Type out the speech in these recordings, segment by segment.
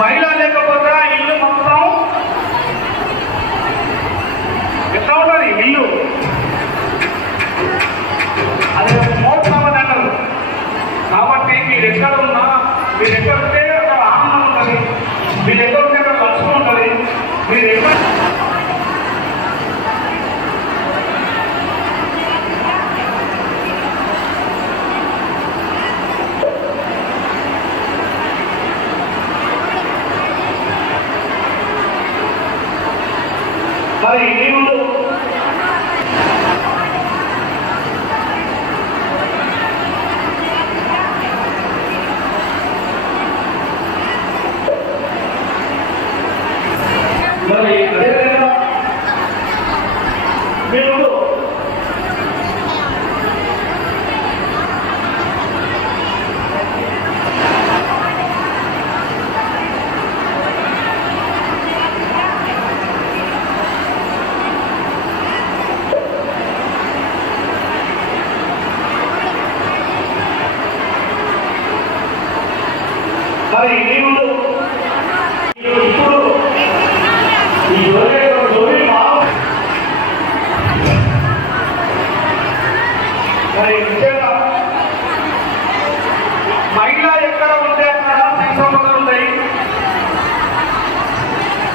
మహిళ లేకపోతే ఇల్లు మొత్తం ఎట్లా ఉంటుంది ఇల్లు అదే మోక్షమని అంటారు. కాబట్టి మీరు ఎక్కడ ఉన్నా, మీరు ఎక్కడ ఉంటే అక్కడ ఆనందం ఉంటుంది, మీరు ఎక్కడ ఉంటే అక్కడ లక్ష్యం ఉంటుంది. మీరు ఎక్కడ మరి నేను మరి అదేవిధంగా మీరు మరి నేను ఇప్పుడు ఈ జోలి మరి ముఖ్యంగా మహిళ ఎక్కడ ఉంటే అక్కడ సంక్షోభాలు ఉంటాయి.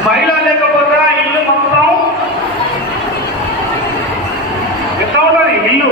మహిళ లేకపోతే ఇల్లు మొత్తం ఎట్లా ఉంటుంది ఇల్లు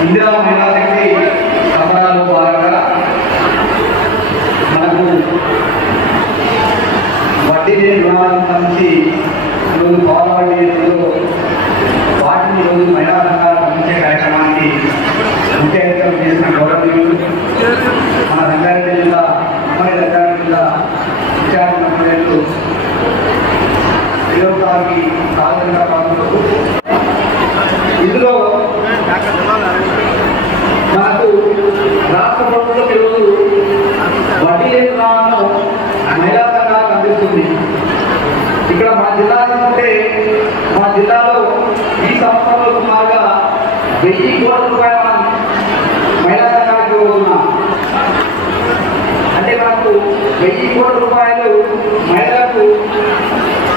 ఇందిరా మహిళా శక్తి సంబరాల్లో భాగంగా మనకు వడ్డీ రుణాలకు సంబంధించి ప్రభుత్వానికి సాధనగా పాల్గొంటూ ఇందులో మనకు రాష్ట్ర ప్రభుత్వం ఈరోజు వడ్డీ లేని రుణాలను మహిళా సంఘాలకు అందిస్తుంది. ఇక్కడ మా జిల్లా తీసుకుంటే మా జిల్లాలో ఈ సంవత్సరంలో సుమారుగా 1000 కోట్ల రూపాయల మహిళా సంఘాలకు ఇవ్వబోతున్నాం. అంటే మనకు 1000 కోట్ల రూపాయలు మహిళలకు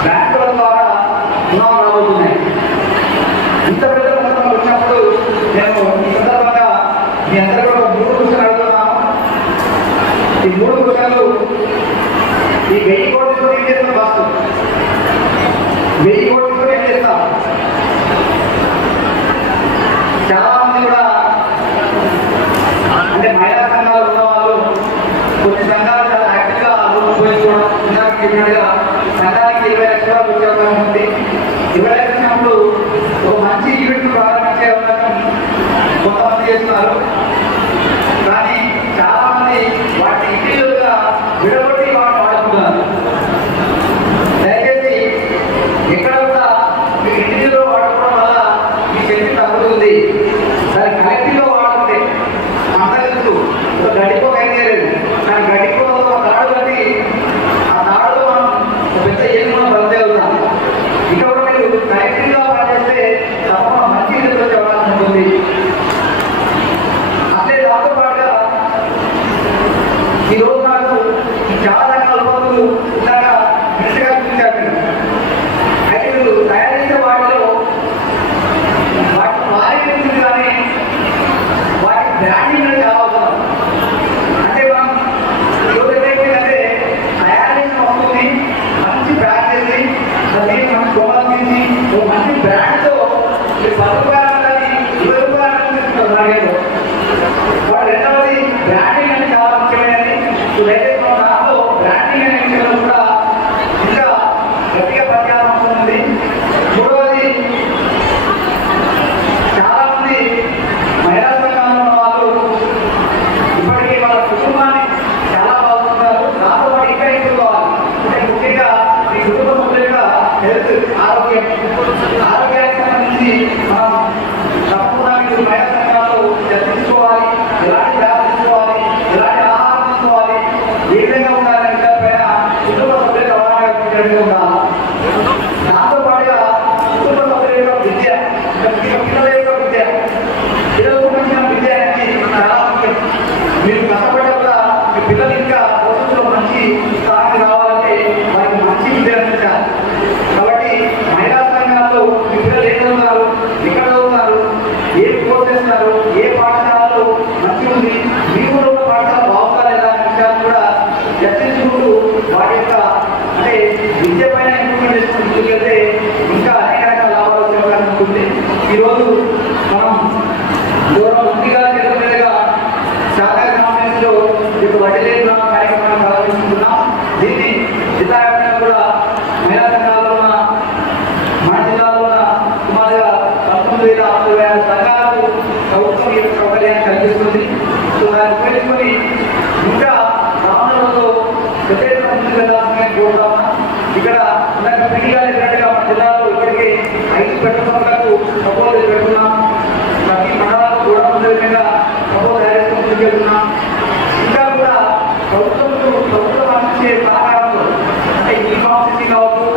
బ్యాంకుల ద్వారా రుణాలు రాబోతున్నాయి. ఇంత పెద్ద మొత్తం వచ్చినప్పుడు నేను ఈ సందర్భంగా మీ అందరూ కూడా 3 క్వశ్చన్లు అడుగుతున్నాను. ఈ 3 క్వశ్చన్లు ఈ 1000 కోట్లతో ఏం చేస్తాం? ఫస్ట్ 1000 కోట్లతో ఏం చేస్తాం? చాలా మంది కూడా అంటే మహిళా సంఘాలు ఉన్న వాళ్ళు కొన్ని సంఘాలు చాలా యాక్టివ్గా ఉపయోగించుకోవడం. ఇందాక చెప్పినట్టుగా సంఘానికి 20 లక్షల వచ్చే అవకాశం ఉంది. 20 లక్షలు వచ్చినప్పుడు ఒక మంచి ఈవెంట్ ప్రారంభించే అవకాశం కొంతమంది చేస్తున్నారు. కానీ చాలా మంది వాటిని ఇండివిజువల్గా విడగొట్టి వాటిని వాడుకుంటున్నారు. దయచేసి ఎక్కడ కూడా మీరు ఇండివిజువల్గా వాడుకోవడం వల్ల మీ శక్తి తగ్గుతుంది. దాన్ని కలెక్టివ్గా వాడుకుంటే అందరికీ ఒక గడిపో కైలేదు. కానీ గడిపో ఒక తాడు కట్టి ఆ తాడులో మనం పెద్ద ఏం కూడా బలతే అవుతాం. ఇక్కడ కూడా మీరు కలెక్టివ్గా పనిచేస్తే తప్పకుండా మంచి రిజల్ట్ వచ్చే అవకాశం ఉంటుంది. అట్లే దాంతో పాటుగా ఈరోజు నాకు చాలా రకాల ఉత్పత్తులు ఇందాక మినిస్టర్ గారు చూపించారు. అయితే మీరు తయారు చేసే వాటిలో వాటి క్వాలిటీ ఉంది, కానీ వాటి బ్రాండింగ్ అనేది చాలా అవసరం. అంటే మనం ఈరోజు ఏమైపోయిందంటే తయారు చేసిన వస్తువుని మంచి బ్రాండ్ చేసి దాన్ని మంచి గోళం తీసి ఒక మంచి బ్రాండ్తో 10 రూపాయలు కానీ 20 రూపాయలు తీసుకుంటారు మార్కెట్లో. వాడు రెండవది బ్రాండింగ్ అనేది చాలా ముఖ్యమైనది. దయచేసి మన దాంట్లో బ్రాండింగ్ అనే విషయంలో కూడా ఇంకా గట్టిగా పనిచేయాల్సిన అవసరం ఉంది. మూడవది చాలా మంది మహిళా సంఘాల్లో ఉన్న వాళ్ళు ఇప్పటికీ వాళ్ళ కుటుంబాన్ని చాలా బాగుంటున్నారు. దాంతో పాటు ఇంకా ఇంప్రూవ్ కావాలి. అంటే ముఖ్యంగా ఈ కుటుంబ సభ్యులుగా హెల్త్ ఆరోగ్యానికి సంబంధించి మనం తప్పకుండా మీరు మహిళా సంఘాలు చర్చించుకోవాలి. ఎలాంటి జాగ్రత్త తీసుకోవాలి, ఎలాంటి ఆహారం తీసుకోవాలి, ఏ విధంగా ఉండాలనే విషయాలపైన కుటుంబ సభ్యులకు అవగాహన ఉండాలి. దాంతో పాటుగా కుటుంబ సభ్యుల యొక్క విద్య, పిల్లల యొక్క విద్య, పిల్లలకు మంచిన విద్య అనేది చాలా ముఖ్యం. మీరు కష్టపడ్డా కూడా మీ పిల్లలు ఇంకా భవిష్యత్తులో మంచి స్థానానికి రావాలంటే వారికి మంచి విద్య అందించాలి. కాబట్టి మహిళా సంఘాల్లో మీ పిల్లలు ఏం చదువుతారు, ఎక్కడ చదువుతారు, ఏ కోర్స్ చేస్తున్నారు, ఏ పాఠశాలలో మంచి ఉంది, మీ ఊళ్ళో పాఠశాల బాగుందా లేదా అనే విషయాలు కూడా చర్చించుకుంటూ వాటి యొక్క అంటే విద్య పైన ఇంప్రూవ్మెంట్ చేసుకుని ముందుకెళ్తే ఇంకా అనేక రకాల లాభాలు వచ్చే అవకాశం ఉంటుంది. ఈరోజు మనం గౌరవ మంత్రిగా చేతులుగా శాఖా కాన్ఫరెన్స్లో ఇప్పుడు వడ్డీ లేని రుణాల కార్యక్రమాన్ని ప్రారంభిస్తున్నాం. దీన్ని జిల్లా వ్యాప్తంగా కూడా మహిళా సంఘాల్లో ఉన్న మన జిల్లాలో ఉన్న సుమారుగా 19,660 సంఘాలకు ప్రభుత్వం ఈ సౌకర్యాన్ని కల్పిస్తుంది. సో దాన్ని ఉపయోగించుకొని ఇంకా రానున్న రోజుల్లో పెద్ద ముందుకు వెళ్ళాల్సిందని కోరుతా ఉన్నాం. ఇక్కడ ఇందాక పిడిగా చెప్పినట్టుగా మన జిల్లాలో ఇప్పటికే 5 పెట్టుబడులకు ప్రపోజల్ పెడుతున్నాం. ప్రతి మండలాలు కూడా ముందు విధంగా ప్రపోజల్ తయారు చేసుకుని ముందుకెళ్తున్నాం. ఇంకా కూడా ప్రభుత్వం అందించే సహకారంలో అంటే ఈ కాన్స్టిట్యూన్సీ కావచ్చు,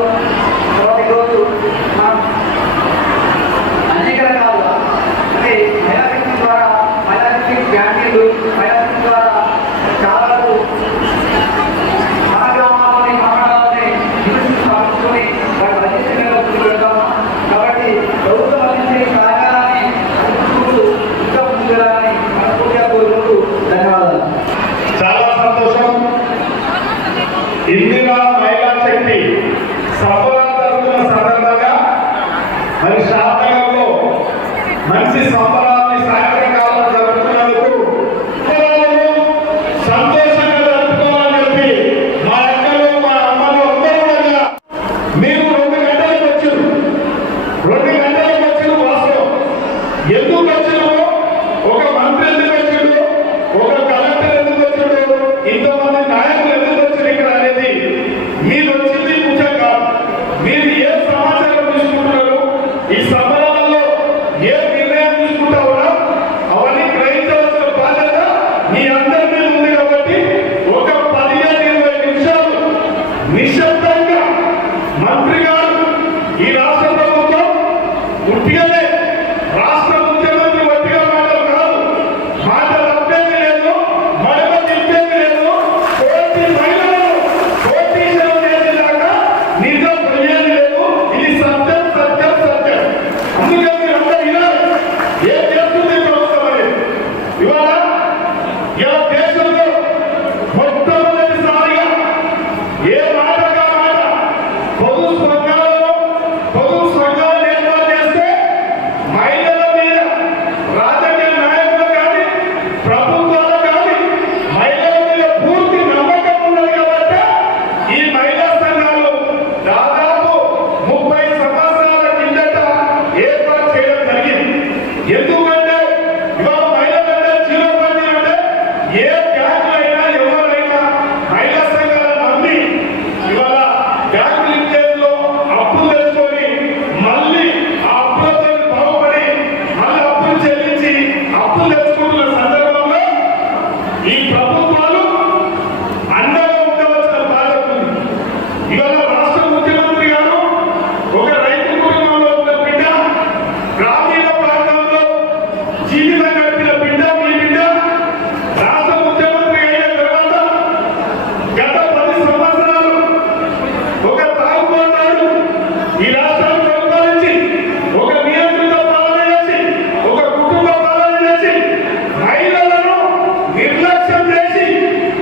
తర్వాత ఈరోజు మనం అనేక రకాలుగా అంటే మహిళా శక్తి ద్వారా మహిళా శక్తి క్యాంటీన్లు, మహిళా శక్తి ద్వారా చాలా మన గ్రామాల్లోని మండలాల్లోని యూనివర్సిటీ స్థాపించుకొని వాటి రజిస్ట్రేషన్గా ముందుకు వెళ్తాము. కాబట్టి ప్రభుత్వం అందించే సహకారాన్ని అందుకుంటూ ఇంకా ముందుకు వెళ్ళాలని మనస్ఫూర్తిగా కోరుకుంటూ ధన్యవాదాలు. చాలా సంతోషం. ఇందిరా మహిళా శక్తి సభలు జరుగుతున్న సందర్భంగా మరి శాతనగర్లో మంచి సంబరాన్ని సాయంత్రం కాలంలో జరుపుతున్నందుకు సంతోషంగా జరుపుకోవాలని చెప్పి మా అక్కలు మా అమ్మలు అందరూ కూడా మీరు 2 గంటలకు వచ్చారు. 2 గంటలకు వచ్చిన వాస్తవం ఎందుకు వచ్చారో, ఒక మంత్రి ఎందుకు వచ్చాడు, ఒక కలెక్టర్ ఎందుకు వచ్చాడు, ఇంతమంది నాయకులు ఎందుకు వచ్చారు ఇక్కడ అనేది మీరు వచ్చింది ముఖ్యం కాదు. మీరు ఏ ఈ సమరాలలో ఏ నిర్ణయం తీసుకుంటావునా అవన్నీ గ్రహించవలసిన బాధ్యత మీ అందరి మీద ఉంది. కాబట్టి ఒక 15-20 నిమిషాలు నిశ్శబ్దంగా మంత్రి గారు ఈ రాష్ట్ర ప్రభుత్వం ఉట్టిగానే రాష్ట్ర ముఖ్యమంత్రి వట్టిగా మాటలు కాదు, మాట తప్పేది లేదు, మడమ తిప్పేది లేదు. కోటి మహిళలను కోటీశ్వరం చేసేదాకా నిజం పోయేది లేదు. ఇది సత్యం సత్యం సత్యం. అందుకే మీరు అందరూ వినాలి. ఏం చేస్తుంది ప్రభుత్వం అనేది ఇవాళ దేశంలో మొట్టమొదటిసారిగా ఏ మాటగా మాట పొదుపు స్వర్గాలను ఏర్పాటు చేస్తే మహిళల మీద రాజకీయ నాయకులు కానీ ప్రభుత్వాలు కానీ మహిళల మీద పూర్తి నమ్మకం ఉన్నది. కాబట్టి ఈ మహిళా సంఘాలు దాదాపు 30 సంవత్సరాల కిందట ఏర్పాటు చేయడం జరిగింది. ఎందుకంటే ఇవాళ మహిళలంటే జీవనోపాధి అంటే ఏ బ్యాంకులైనా ఎవరైనా మహిళా సంఘాల మంది ఇవాళ బ్యాంకు లింకేజ్లో అప్పులు తెచ్చుకొని మళ్ళీ ఆ అప్పులతో బాగుపడి మళ్ళీ అప్పులు చెల్లించి అప్పులు తెచ్చుకుంటున్న సందర్భంలో ఈ ప్రభుత్వాలు అండగా ఉండవలసిన బాధ్యత ఉంది. ఇవాళ రాష్ట్ర ముఖ్యమంత్రి గారు ఒక రైతు కుటుంబంలో ఉన్న బిడ్డ, గ్రామీణ ప్రాంతంలో జీవితం గడిపిన బిడ్డ, మీ బిడ్డ రాష్ట్ర ముఖ్యమంత్రి అయిన తర్వాత గత 10 సంవత్సరాలు ఒక తాగుబోతాడు ఈ రాష్ట్రాన్ని పరిపాలించి ఒక నియంత్రిత పాలన చేసి ఒక కుటుంబ పాలన చేసి మహిళలను నిర్లక్ష్యం చేసి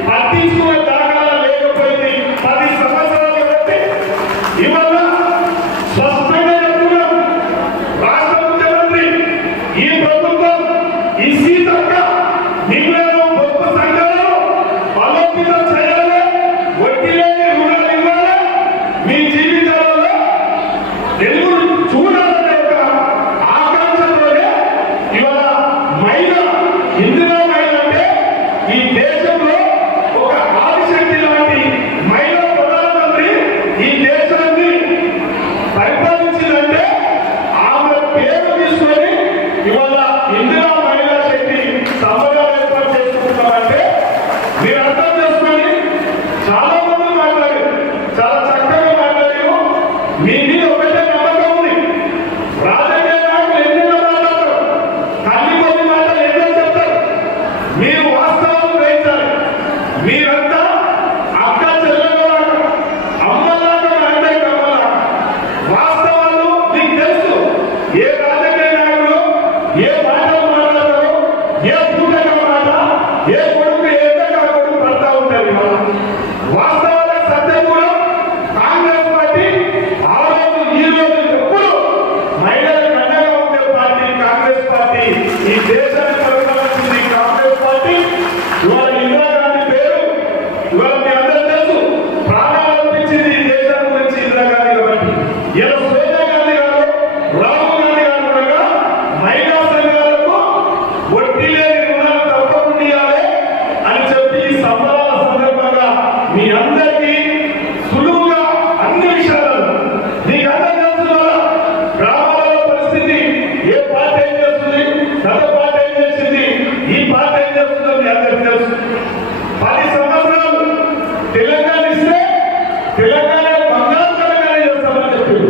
పట్టించుకునే దాఖలా లేకపోయింది. 10 సంవత్సరాలు బట్టి ఇవాళ స్పష్టంగా చెప్తున్నాం. రాష్ట్ర ముఖ్యమంత్రి ఈ ప్రభుత్వం ఈ సీతక్క నిమ్మలను గొప్ప సంఘాలను బలోపేతం చేయాలి, వడ్డీ లేని రుణాలు ఇవ్వాలి, మీ జీవితాలలో వెలుగు చూడాలనే ఒక ఆకాంక్షతోనే ఇవాళ మహిళ ఇందిరా మహిళ అంటే ఈ దేశంలో ఒక ఆదిశక్తి లాంటి మహిళా ప్రధానమంత్రి ఈ దేశాన్ని పరిపాలించిందంటే ఆమె పేరు తీసుకొని ఇవాళ ఇందిరా మహిళా శక్తి సభగా ఏర్పాటు చేసుకుంటామంటే మీరు అర్థం చేసుకొని చాలా మంది మాట్లాడారు, చాలా చక్కగా మాట్లాడారు. మీ మీద ఒకటే నమ్మకం ఉంది. రాజకీయ నాయకులు ఎన్నెన్నో మాట్లాడతారు, తల్లి కొన్ని మాటలు ఎన్నో చెప్తారు. మీరు వాస్తవాలు గ్రహించాలి. మీరంతా అక్క చెల్లెలాగా అమ్మలాగా అంటే అమ్మలాగా వాస్తవాలు మీకు తెలుసు. ఏ రాజకీయ నాయకులు ఏ మాటలు మాట్లాడతారు, ఏ పూటగా మాట, ఏ కొడుకు ఏ కొడుకు పడతా ఉంటారు. వాస్తవాల సత్యం కూడా కాంగ్రెస్ పార్టీ ఆ రోజు ఈ రోజు ఎప్పుడు మహిళలకు అండగా ఉండే పార్టీ కాంగ్రెస్ పార్టీ. ఈ దేశాన్ని పరిపాలించింది కాంగ్రెస్ పార్టీ. ఇవాళ ఇందిరాగాంధీ పేరు ఇవాళ మీ అందరూ తెలుసు. ప్రాణాలు అర్పించింది ఈ దేశం గురించి ఇందిరాగాంధీ. కాబట్టి ఇలా సోనియా గాంధీ గారు, రాహుల్ గాంధీ గారు కూడా మహిళా సంఘాలకు వడ్డీ లేని రుణాలు తప్పకుండా ఇవ్వాలి అని చెప్పి ఈ సంబరాల సందర్భంగా మీ అందరికీ సులువుగా అన్ని విషయాలను మీకు అందరూ తెలుసు. గ్రామాల పరిస్థితి ఏ పార్టీ ఏం చేస్తుంది, గత పార్టీ ఏం చేసింది, ఈ పార్టీ ఏం చేస్తుందో మీ అందరికీ తెలుసు. 10 సంవత్సరాలు తెలంగాణ ఇస్తే తెలంగాణ బంగారు తెలంగాణ చేస్తామని చెప్పారు.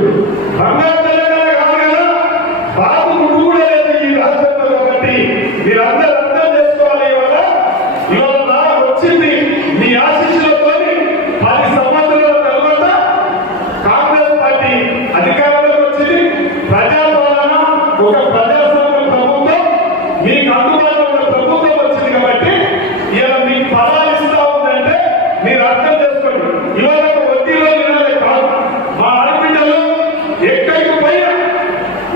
బంగారు తెలంగాణ కాదు కదా, బాబు గుడ్డు కూడా లేదు ఈ రాష్ట్రంలో. కాబట్టి మీరందరూ అర్థం చేసుకోవాలి. ఇవాళ నాకు వచ్చింది మీ ఆశీస్సులతో 10 సంవత్సరాల తర్వాత కాంగ్రెస్ పార్టీ అధికారంలోకి వచ్చింది. ప్రజాపాలన ఒక ప్రజాస్వామ్య ప్రభుత్వం మీకు అందుబాటులో ఉన్న ప్రభుత్వం వచ్చింది. కాబట్టి ఇలా మీకు ఫలాలు ఇస్తా ఉందంటే మీరు అర్థం చేసుకోండి. ఇవాళ వడ్డీలో వినాలే కాదు, మా ఆడపిల్లలు ఎక్కడికి పోయినా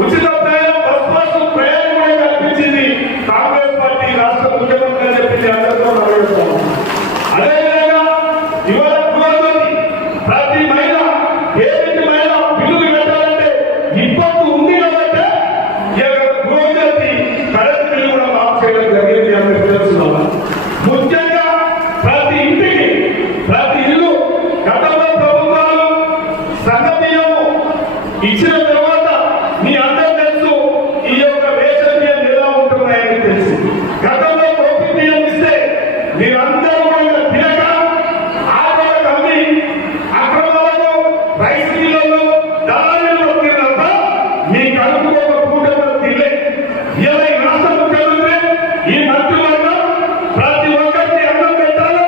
ఉచిత ప్రయాణం, బస్ పాసు ప్రయాణం కూడా కల్పించింది కాంగ్రెస్ పార్టీ రాష్ట్ర ముఖ్యమంత్రి అని చెప్పింది. అందరితో నడుస్తాము. అదేవిధంగా ఇవాళ గృహజ్యోతి ప్రతి మహిళ పేరింటి మహిళ బిల్లులు పెట్టాలంటే ఇబ్బంది ఉంది. కాబట్టి గృహజ్యోతి కరెంట్ బిల్లు కూడా మాఫ్ చేయడం జరిగింది. అందరికీ తెలుసు. ముఖ్యంగా ప్రతి ఇంటికి ప్రతి ఇల్లు గతంలో ప్రభుత్వాలు సంఘ బియ్యము ఇచ్చిన తర్వాత మీ అందరూ తెలుసు ఈ యొక్క రేషన్ బియ్యం ఎలా ఉంటున్నాయని తెలుసు. గతంలో కోటి బియ్యం ఇస్తే మీరందరూ కూడా తినక ఆటోలకు అమ్మి అక్రమాలను రైస్ మిల్లుల్లో దళారీలు తిన్నాక మీ కడుపు ఒక పూట తినలే. ఇలా ఈ రాష్ట్ర ముఖ్యమంత్రి ఈ మంత్రివర్గం ప్రతి ఒక్కరికి అన్నం పెట్టాలి,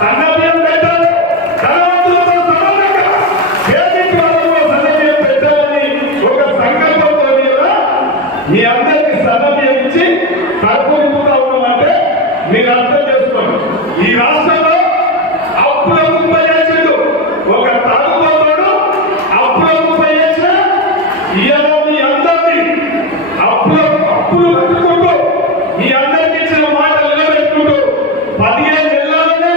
సన్న బియ్యం పెట్టాలి, ధనవంతులతో సమానంగా పేదింటి వాళ్ళకు సన్న బియ్యం పెట్టాలని ఒక సంకల్పంతో మీ అందరికి సన్న బియ్యం ఇచ్చి కడుపు నింపుతా ఉన్నామంటే మీరు అర్థం చేసుకోండి. ఈ రాష్ట్రంలో అప్పుల ముప్పై చేసిండు ఒక తాగుబోతాడు, అప్పుల ముప్పై చేసిన ఇవాళ మీ అందరినీ అప్పులు పెట్టుకుంటూ మీ అందరికి ఇచ్చిన మాటలు నిలబెట్టుకుంటూ 15 నెలల్లోనే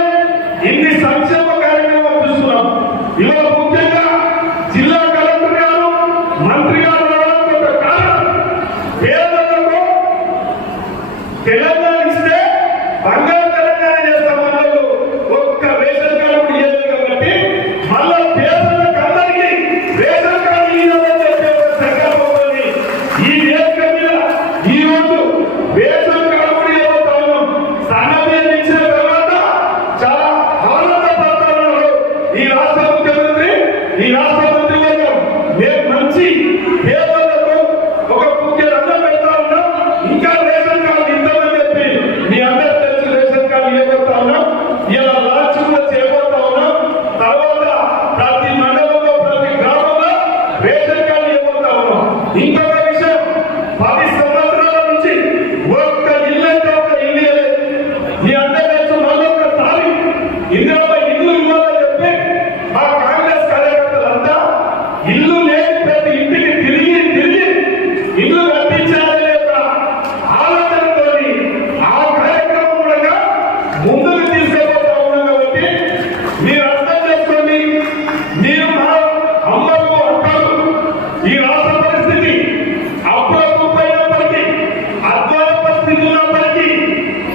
ఇన్ని సంక్షేమ కార్యక్రమాలు చూస్తున్నాం. ఇవాళ ముఖ్యంగా జిల్లా కలెక్టర్ గారు మంత్రి గారు రావడానికి ఒక కారణం పేదలకు తెలంగాణ ఇస్తే బంగారు తెలంగాణ చేస్తామన్నారు. ఒక్క రేషన్ కార్డు ఇవ్వలేదు కాబట్టి మళ్ళా పేదలకు అందరికీ రేషన్ కార్డు ఇవ్వాలని చెప్పి ఒక సంకల్పంతో ఈ వేదిక మీద ఈ రోజు రేషన్ కార్డు కూడా ఇవ్వబోతా ఉన్నాం. సన్న బియ్యం ఇచ్చిన తర్వాత చాలా ఆనందపడతారు ఈ రాష్ట్ర ముఖ్యమంత్రి, ఈ రాష్ట్ర మంత్రివర్గం. మేము మంచి పేదలకు ఒక ముఖ్య అన్నం పెడతా ఉన్నాం. ఇంకా రేషన్ కార్డు ఇద్దామని చెప్పి మీ అందరూ తెలిసి రేషన్ కార్డు ఇవ్వబోతా ఉన్నాం. ఇలా లాంచ్ కూడా చేయబోతా ఉన్నాం. తర్వాత ప్రతి మండలంలో ప్రతి గ్రామంలో రేషన్ కార్డు ఇవ్వబోతా ఉన్నాం. ఇంకొక విషయం, 10 సంవత్సరాల నుంచి ఒక్క ఇల్లు అంటే ఒక ఇల్లు ఇవ్వలేదు. మీ అందరూ తెలుసు. మళ్ళొక్కసారి ఇందిరమ్మ ఇల్లు ఇవ్వాలని చెప్పి మా కాంగ్రెస్ కార్యకర్తలంతా ఇల్లు లేని ప్రతి ఇంటికి తిరిగి ఇల్లు కట్టించాలనే ఒక ఆలోచనతో ఆ కార్యక్రమం కూడా ముందుకు తీసుకుపోతా ఉన్నాం. కాబట్టి మీరు అర్థం చేసుకోండి. మీరు మా అమ్మకు అక్కలు ఈ రాష్ట్ర పరిస్థితి అప్పుడైనప్పటికీ అధ్వాన పరిస్థితి ఉన్నప్పటికీ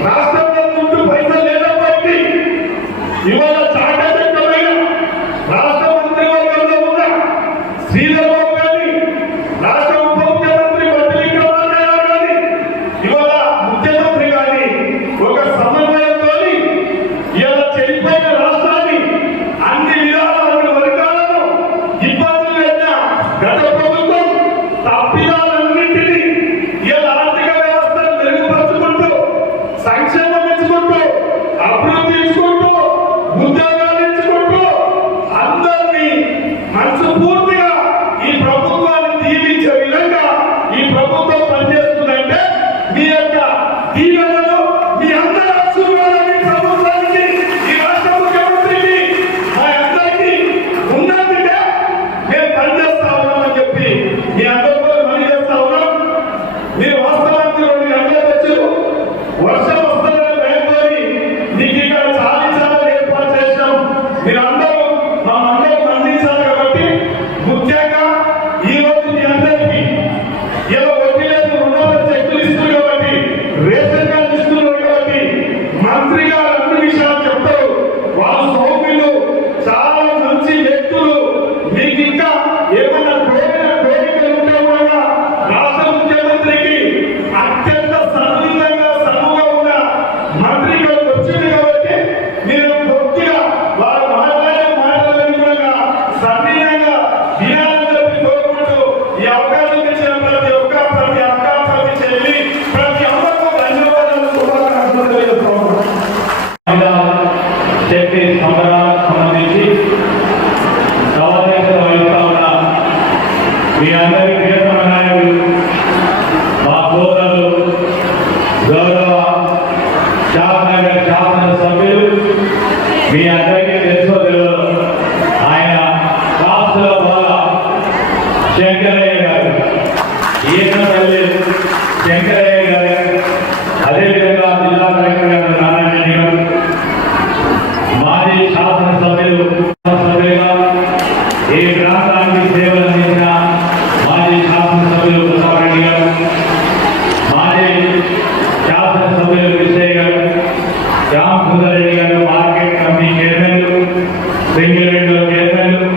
రాష్ట్రంలో ముందు పైసలు లేనప్పటికీ ఇవాళ చాకచక్యమైన రాష్ట్ర మంత్రివర్గంలో ఉన్న శ్రీధర్బాబు గాని, రాష్ట్ర ఉప ముఖ్యమంత్రి బట్టి విక్రమార్క గాని, ఇవాళ ముఖ్యమంత్రి గాని ఒక సమన్వయంతో ఇవాళ చెడిపోయిన రాష్ట్రాన్ని అన్ని విధాల అన్ని వర్గాలను ఇబ్బందులు పెట్టిన గత ప్రభుత్వం తప్పిదాలన్నింటినీ ఇవాళ ఆర్థిక వ్యవస్థను మెరుగుపరుచుకుంటూ సంక్షేమం ఇచ్చుకుంటూ అభివృద్ధి ఇచ్చుకుంటూ ఉద్యోగాలు ఇచ్చుకుంటూ అందరినీ మనస్ఫూర్తిగా ఈ ప్రభుత్వాన్ని దీవించే విధంగా ఈ ప్రభుత్వం పనిచేస్తుందంటే మీ యొక్క దీవెనలు, మీ అందరి ఆశీర్వాదాలు ఈ ప్రభుత్వానికి, ఈ రాష్ట్ర ముఖ్యమంత్రికి, మా అందరికీ ఉన్నందుకే మేము పనిచేస్తా ఉన్నామని చెప్పి మీ అందరూ కూడా పని చేస్తా ఉన్నాం. మీరు వాస్తవానికి 2 గంటలకు వచ్చి వర్షం వస్తుందని భయపడి నీకు ఇక్కడ సాధించాలని ఏర్పాటు చేసినాం. మీరందరూ మా అందరూ అందించాలి. కాబట్టి ముఖ్యంగా ఈ రోజు మీ అందరికీ ఏదో వడ్డీ లేదు, రుణాలు చెక్కులు ఇస్తున్నారు కాబట్టి, రేషన్ కార్డు ఇస్తున్నారు కాబట్టి మంత్రి గారు అన్ని విషయాలు చెప్తారు. వాళ్ళు సౌమ్యులు, చాలా మంచి వ్యక్తులు. మీకు ఇంకా ఏమన్నా కోరికలు ఉంటే కూడా రాష్ట్ర ముఖ్యమంత్రికి అత్యంత సన్నిహితంగా సన్నుగా ఉన్న మంత్రి గారు వచ్చింది కాబట్టి మీరు కొద్దిగా వారు మాట్లాడే మాటలని కూడా సన్నిహితంగా వినాలని చెప్పి కోరుకుంటూ ఈ అవకాశం ఇచ్చిన ప్రతి ఒక్క ప్రతి అక్క, ప్రతి చెల్లి, ప్రతి అమ్మకు ధన్యవాదాలు, శుభాకాంక్షలు తెలియజేస్తున్నాను. శక్తి సంబరాలకు సంబంధించి సమావేశం వహిస్తా ఉన్న మీ అందరి ప్రియతమ నాయకులు, మా సోదరులు, గౌరవ శాసనగర్ శాసనసభ్యులు, మీ అందరికీ తెలుసో తెలియదు, ఆయన రాష్ట్ర బాల శంకరయ్య గారు, ఈయన తల్లి శంకరయ్య గారు, అదేవిధంగా జిల్లా కలెక్టర్ గారు నారాయణ రెడ్డి గారు, మాజీ శాసనసభ్యులుగా ఈ ప్రాంతానికి సేవలు అందించిన మాజీ శాసనసభ్యులు ప్రతాప్ రెడ్డి గారు, మాజీ శాసనసభ్యులు విజయ్ గారు, రామసుందర్ రెడ్డి గారు, మార్కెట్ కమిటీ చైర్మన్లు, సింగిల్ విండో చైర్మన్లు,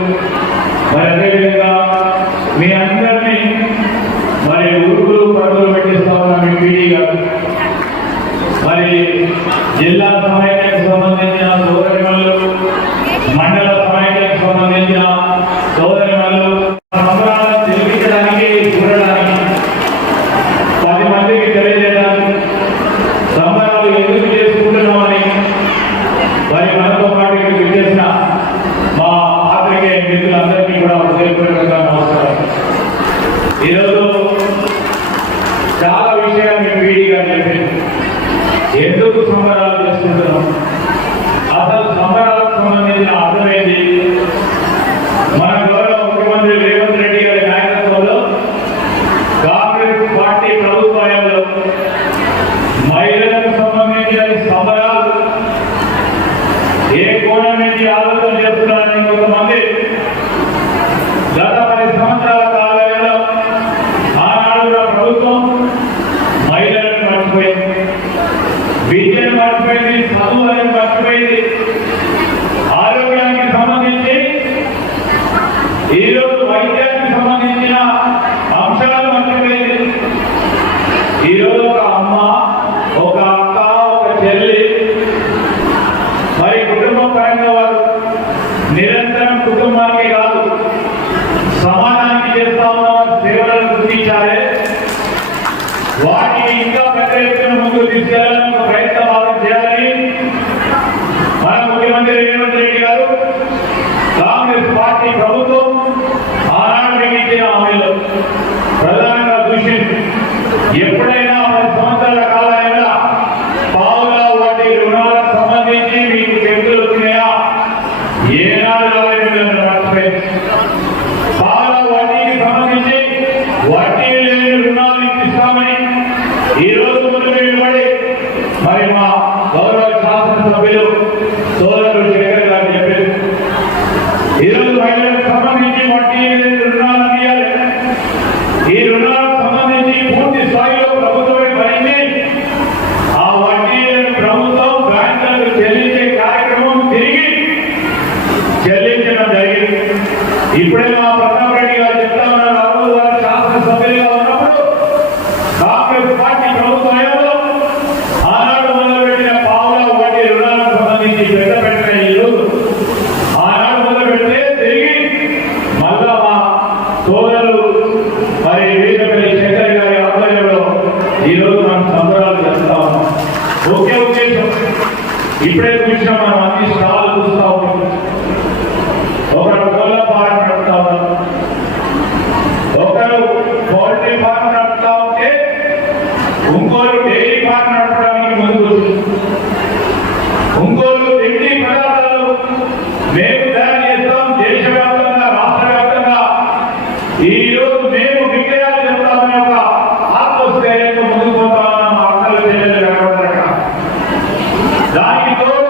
మరి అదేవిధంగా మీ అందరినీ ఈరోజు చాలా విషయాలు మేము వీడిగా చెప్పింది. ఎందుకు సంబరాలు చేస్తుంటున్నాం, అసలు సంబరాలకు సంబంధించిన అర్థమేంటి? మన గౌరవ ముఖ్యమంత్రి రేవంత్ రెడ్డి గారి నాయకత్వంలో కాంగ్రెస్ పార్టీ ప్రభుత్వంలో మహిళలకు సంబంధించిన సంబరాలు ఏ కోణం నుంచి ఆలోచన చేస్తున్నారని కొంతమంది గత 10 సంవత్సరాల కాలంలో ఆనాడు ప్రభుత్వం మహిళలను మర్చిపోయింది, విద్యను మర్చిపోయింది, చదువులను మర్చిపోయింది. ఆరోగ్యానికి సంబంధించి ఈరోజు వైద్యానికి సంబంధించిన అంశాలు మర్చిపోయింది. ఈరోజు ఒక అమ్మ, ఒక అక్క, ఒక చెల్లి మరి కుటుంబ పరంగా వారు నిరంతరం కుటుంబానికి కాదు సమాజానికి చేస్తా ఉన్న సేవలను గుర్తించాలి. వాటిని ఇంకా పెద్ద ఎత్తున ముందుకు తీసుకెళ్లాలని ఒక ప్రయత్నం చేయాలని మన ముఖ్యమంత్రి రేవంత్ రెడ్డి గారు కాంగ్రెస్ పార్టీ ప్రభుత్వం ఆనాడు మిగిలిన హామీలో ప్రధానంగా చూసింది. ఎప్పుడైనా 10 సంవత్సరాల కాలంలో పావులా వడ్డీ రుణాలకు సంబంధించి మీకు చెక్కులు వచ్చినాయా? ఏనాడు మర్చిపోయింది. పావులా వడ్డీకి సంబంధించి వడ్డీ లేని రుణాలు ఇప్పిస్తామని ఈ రోజు ముందు ఇవ్వబడి మరి మా గౌరవ శాసనసభ్యులు సోదరుడు శేఖర్ గారు చెప్పారు. ఈరోజు మహిళలకు సంబంధించి వడ్డీ లేని రుణాలు అందియాలి. ఈ రుణాలకు సంబంధించి పూర్తి స్థాయిలో ప్రభుత్వమే భరించి ఆ వడ్డీలను ప్రభుత్వం బ్యాంకులకు చెల్లించే కార్యక్రమం తిరిగి చెల్లించడం జరిగింది. ఇప్పుడే మా ప్రతాప్ రెడ్డి గారు చెప్తా ఉన్నారు, రాహుల్ గారు శాసనసభ్యులుగా ఉన్నప్పుడు కాంగ్రెస్ పార్టీ ప్రభుత్వంలో ఆనాడు మొదలుపెట్టిన పావుల వడ్డీ రుణాలకు సంబంధించి పెట్టిన ఈ రోజు ఆనాడు మొదలుపెడితే తిరిగి మళ్ళా మా సోదరులు మరి వీరపల్లి శంకర్ గారి ఆధ్వర్యంలో ఈ రోజు మనం సంబరాలు చేస్తా ఉన్నాం. ముఖ్య ఉద్దేశం ఇప్పుడే చూసినా మనం అన్ని స్టాలు చూస్తా ఉన్నాం. ఒకరు కోళ్ళ ఫారం నడుపుతా ఉన్నారు, ఒకరు పౌల్ట్రీ ఫారం నడుపుతా ఉంటే ఇంకోరు డైరీ ఫారం నడపడానికి ముందుకు వస్తుంది. ఇంకోరు తిండి పదార్థాలు మేము తయారు చేస్తాం దేశవ్యాప్తంగా రాష్ట్ర వ్యాప్తంగా ఈ రోజు మేము విక్రయాలు చెప్తామని ఒక ఆత్మస్థైర్యంతో ముందుకు పోతా ఉన్నాం. మా అక్కలు చెల్లెలు కనబడక దానికి తోడు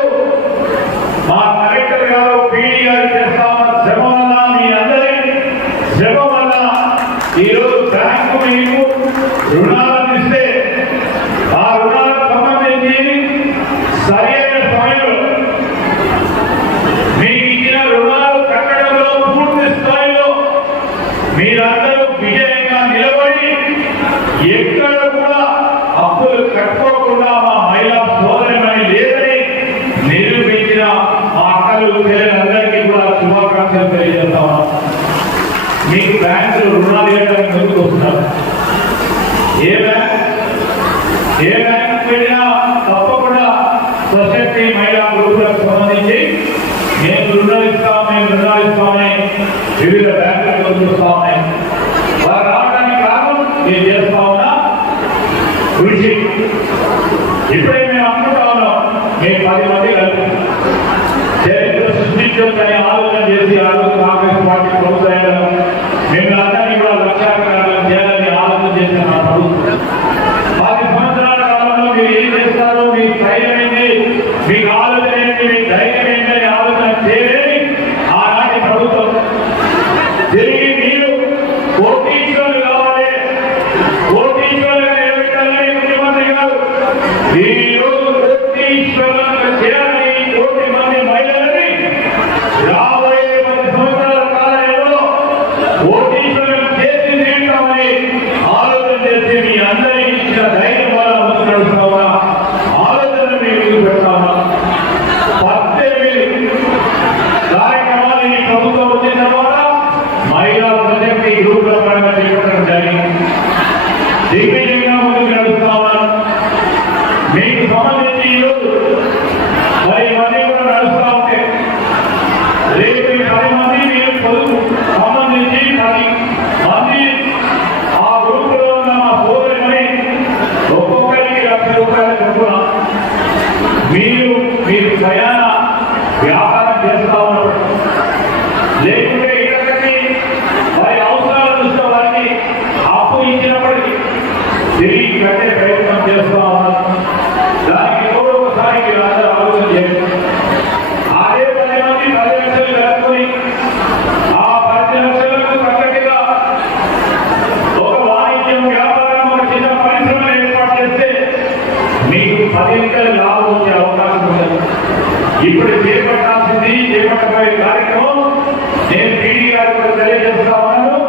మా కలెక్టర్ గారు పీడీ గారు చేస్తా ఉన్న శ్రమ వల్ల మీ అందరి శ్రమ వల్ల ఈరోజు బ్యాంకు మీకు రుణాలను ఇస్తే ఆ రుణాలకు సంబంధించి సరైన సమయంలో మీకు ఇచ్చిన రుణాలు కట్టడంలో పూర్తి స్థాయిలో మీరందరూ విజయంగా నిలబడి ఎక్కడ కూడా అప్పులు కట్టుకోకుండా మా మహిళా సోదరిమణి లేదని నిరూపించిన మా అక్కలు పిల్లలందరికీ కూడా శుభాకాంక్షలు తెలియజేస్తా ఉన్నాం. మీకు బ్యాంకులు రుణాలు ఇవ్వడానికి ముందుకు వస్తున్నారు. ఏ బ్యాంక్ వెళ్ళినా తప్పకుండా సశక్తి మహిళా గ్రూపులకు సంబంధించి మేము రుణాలు ఇస్తామని వివిధ బ్యాంకులకు చూస్తా ఉన్నాయి. వారు రావడానికి కారణం మేము చేస్తా ఉన్నా కృషి. ఇప్పుడే మేము అనుకుంటా ఉన్నాం, మేము 10 మంది కలిపి చరిత్ర సృష్టించొచ్చని ఆలోచన చేసి ఆ రోజు కాంగ్రెస్ పార్టీ ప్రభుత్వం మేము అందరినీ కూడా లక్ష్యాకారం చేయాలని ఆలోచన చేసిన మా ప్రభుత్వం 10 సంవత్సరాల కాలంలో మీరు ఏం చేస్తారో మీకు ధైర్యం ఏంటి, మీకు ఆలోచన ఏంటి, మీకు ధైర్యం ఏంటని ఆలోచన చేయలేని ఆనాటి ప్రభుత్వం తిరిగి మీరు కోటీశ్వరులు కావాలి, కోటీశ్వరులుగా నిలబెట్టాలని ముఖ్యమంత్రి గారు ఈ రోజు కోటీశ్వరులుగా చేయాలని 1 కోటి మంది మహిళలని రాబోయే 10 సంవత్సరాల కాలంలో కోటీశ్వరులు చేసి తీరుతామని ఆలోచన చేసి మీ అందరికీ ఇచ్చిన ధైర్యం వల్ల ముందు నడుస్తామా ఆలోచన మీరు ముందు పెడతామా. 18 కార్యక్రమాలు ఈ ప్రభుత్వం వచ్చిన తర్వాత మహిళా ప్రజెక్ట్ గ్రూపుల పరంగా చేపట్టడం జరిగింది. దిగ్విజయంగా ముందుకు నడుస్తా ఉన్నారు. మీకు సంబంధించి ఈరోజు 10 మంది కూడా నడుస్తా ఉంటే రేపు 10 మంది మీరు పొదుపు సంబంధించి 10 మంది చేస్తా ఉన్నాను. దానికి కూడా ఒకసారి మీరు అందరూ ఆలోచన చేయండి. అదే 10 మంది 10 లక్షలు కలుపుకొని ఆ 10 లక్షలకు తగ్గట్టుగా ఒక వాణిజ్యం వ్యాపారం ఒక చిన్న పరిశ్రమ ఏర్పాటు చేస్తే మీకు 10 లక్షల లాభం వచ్చే అవకాశం ఉంది. ఇప్పుడు చేపట్టబోయే కార్యక్రమం నేను పీడీ గారు కూడా తెలియజేస్తా ఉన్నాను.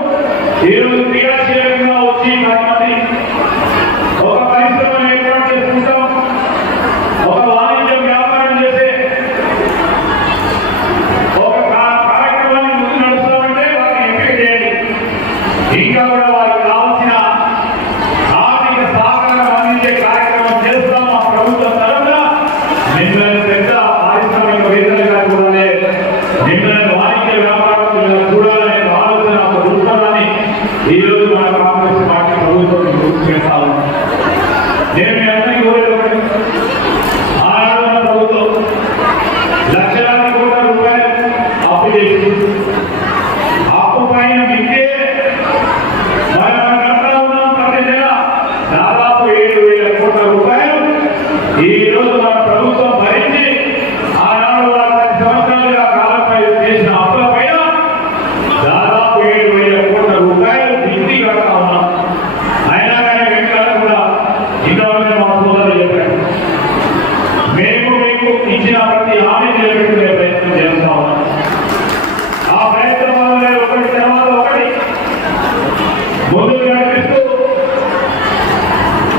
ఈరోజు క్రియాశీలకంగా వచ్చి 10 మంది ఒక పరిశ్రమ ఏర్పాటు చేసుకుంటాం, ఒక వాణిజ్యం వ్యాపారం చేసే ఒక కార్యక్రమాన్ని ముందు నడుస్తామంటే వారిని ఎంపిక చేయండి. ఇంకా కూడా వారికి కావాల్సిన ఆర్థిక సహకారం అందించే కార్యక్రమం చేస్తాం. మా ప్రభుత్వం తరఫున మిమ్మల్ని పెద్ద పారిశ్రామికవేత్తలుగా చూడాలి, మిమ్మల్ని వాణిజ్య వ్యాపారస్తులుగా చూడాలనే ఆలోచన ఒక దృక్పథాన్ని ఈరోజు మన కాంగ్రెస్ పార్టీ ప్రభుత్వం గుర్తుపెట్టాలి. నేను మీ అందరికీ కోరేది ఒకటి, ఆనాడు మన ప్రభుత్వం లక్షలాది కోట్ల రూపాయలు అప్పు చేసి అప్పు పైన మింగే మనం కడతా ఉన్నాం. ప్రతి నెల దాదాపు 7,000 కోట్ల రూపాయలు ఈ రోజు మన ప్రభుత్వం భరించి ఆనాడు 10 సంవత్సరాలుగా కాలంపై చేసిన అప్పుల పైన దాదాపు 7,000 కోట్ల రూపాయలు ఇంటి కడతా ఉన్నాం. అయినా కానీ వెంకట కూడా ఇంతవరకు మా సోదరులు చెప్పారు, మేము మీకు ఇచ్చిన ప్రతి హామీ నిలబెట్టుకునే ప్రయత్నం చేస్తా ఉన్నాం. ఆ ప్రయత్నం వల్ల ఒకటి తర్వాత ఒకటి ముందుకు నడిపిస్తూ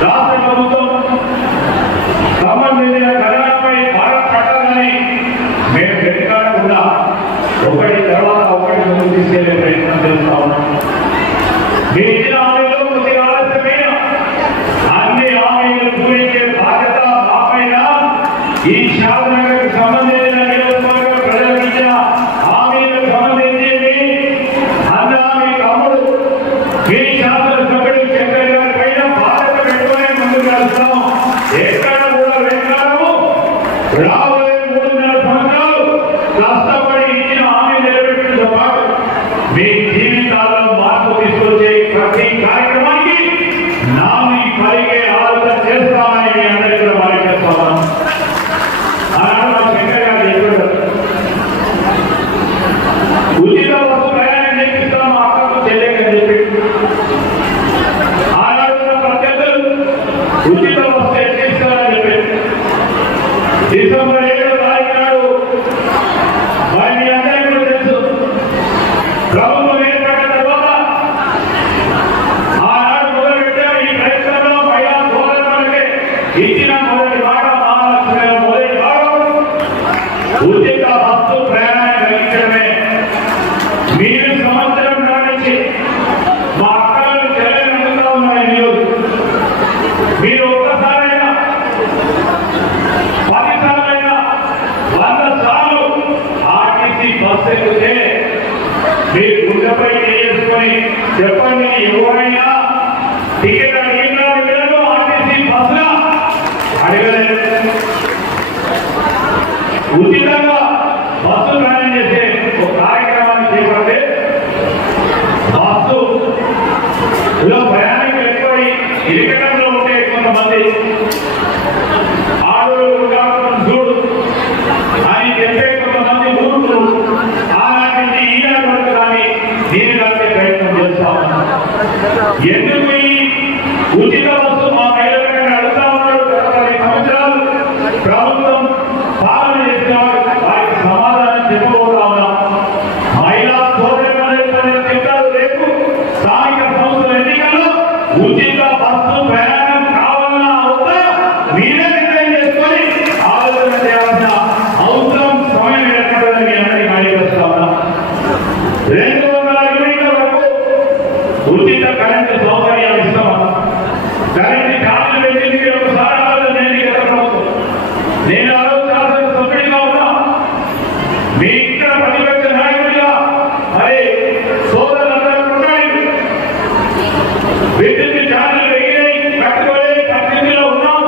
రాష్ట్ర ప్రభుత్వం సంబంధించిన కళ్యాణపై భారత్ పట్టాలని మేము వెనుకాడకుండా ఒకటి తర్వాత ఒకటి ముందుకు తీసుకెళ్లే ప్రయత్నం చేస్తా ఉన్నాం. మీ ఇచ్చిన హామీలో కొద్దిగా ఆలస్యమైన అన్ని హామీలు పూరించే బాధ్యత మాపైన. ఈ శాసనసభకు సంబంధించిన నియోజకవర్గ ప్రజలకు ఇచ్చిన హామీలకు సంబంధించి అన్న మీ తమ్ముడు మీ శాసనసభ్యుడు శంకర్ గారి పైన బాధ్యత పెట్టుకునే ముందుకు వెళ్తాం. ఎక్కడ కూడా వెంకాడము. రాబోయే 3.5 సంవత్సరాలు కష్టపడి ఇచ్చిన హామీ నిలబెట్టుతో పాటు మీ జీవితాల్లో మార్పు తీసుకొచ్చే ప్రతి కార్యక్రమానికి నామి పలిగే ఆలోచన చేస్తామని మీ అందరికీ కూడా మనం చేస్తాం. ఆనాడు మా శంకర్ గారు చెప్పారు, ఉచిత బస్సు ప్రయాణం చేపిస్తాం మా అక్కకు చెల్లెకని చెప్పి. ఆనాడు ప్రత్యర్థులు ఉచిత బస్సు ఎక్కిస్తారని చెప్పారు. డిసెంబర్ 7వ తారీఖు నాడు మరి మీ అందరికీ కూడా తెలుసు, ప్రభుత్వం ఏర్పడిన తర్వాత ఆనాడు మొదలుపెట్టాం ఈ ప్రయత్నంలో. మహిళా సోదరులకే ఇచ్చిన మొదటి మాట, మహాలక్ష్మి మొదటి భాగం ఉచిత బస్సు ప్రయాణం కలిగించడమే. మీరు సంవత్సరం నుంచి మా అక్కలను చెల్లెలు అందుతా ఉన్నాయి. మీరు ఒక్కసారైనా 10 సార్లైనా 100 సార్లు ఆర్టీసీ బస్సు ఎక్కితే మీ గుండెపై చేసుకొని చెప్పండి, ఎవరైనా టికెట్ అడిగినా వీళ్ళను ఆర్టీసీ బస్సులా అడగలేదు. ఉచితంగా బస్సు ప్రయాణం చేసే ఒక కార్యక్రమాన్ని చేపడితే బస్సులో ప్రయాణికులు ఎక్కువై ఇరకటంలో ఉంటే కొంతమంది ఆడోళ్ళు చూడు అని చెప్పే కొంతమంది ఊరుకులు అలాంటి ఈనాడు వరకు కానీ దీని రాసే ప్రయత్నం చేస్తా ఉన్నాం. ఎందుకు ఈ ఉచిత బస్సు మా మహిళలకన్నా అడుగుతా ఉన్నాడు. గత 10 సంవత్సరాలు ప్రభుత్వం పాలన చేసిన వారికి సమాధానం చెప్పబోతా ఉన్నాం. మహిళా సోదరులు చెప్పారు, రేపు స్థానిక సంస్థల ఎన్నికల్లో ఉచిత బస్సు ప్రయాణం కావాలన్నా అవుతా మీరే నిర్ణయం చేసుకొని ఆలోచన చేయాల్సిన అవసరం సమయం ఏర్పడదని మీ అందరికీ హామీస్తా ఉన్నాం. 200 యూనిట్ల వరకు ఉచిత కరెంటు సౌకర్యాలు ఇస్తామన్నా. కరెంటు ఛార్జీలు పెట్టింది ఒకసారి ఆలోచన చేయండి. గత ప్రభుత్వం నేను ఆ రోజు శాసనసభ్యుడిగా ఉన్నా, మీ ఇక్కడ ప్రతిపక్ష నాయకుడిగా మరి సోదరులందరూ ఉన్నాయి. విద్యుత్ ఛార్జీలు ఎగిరాయి, కట్టుకోలే పరిస్థితిలో ఉన్నాం.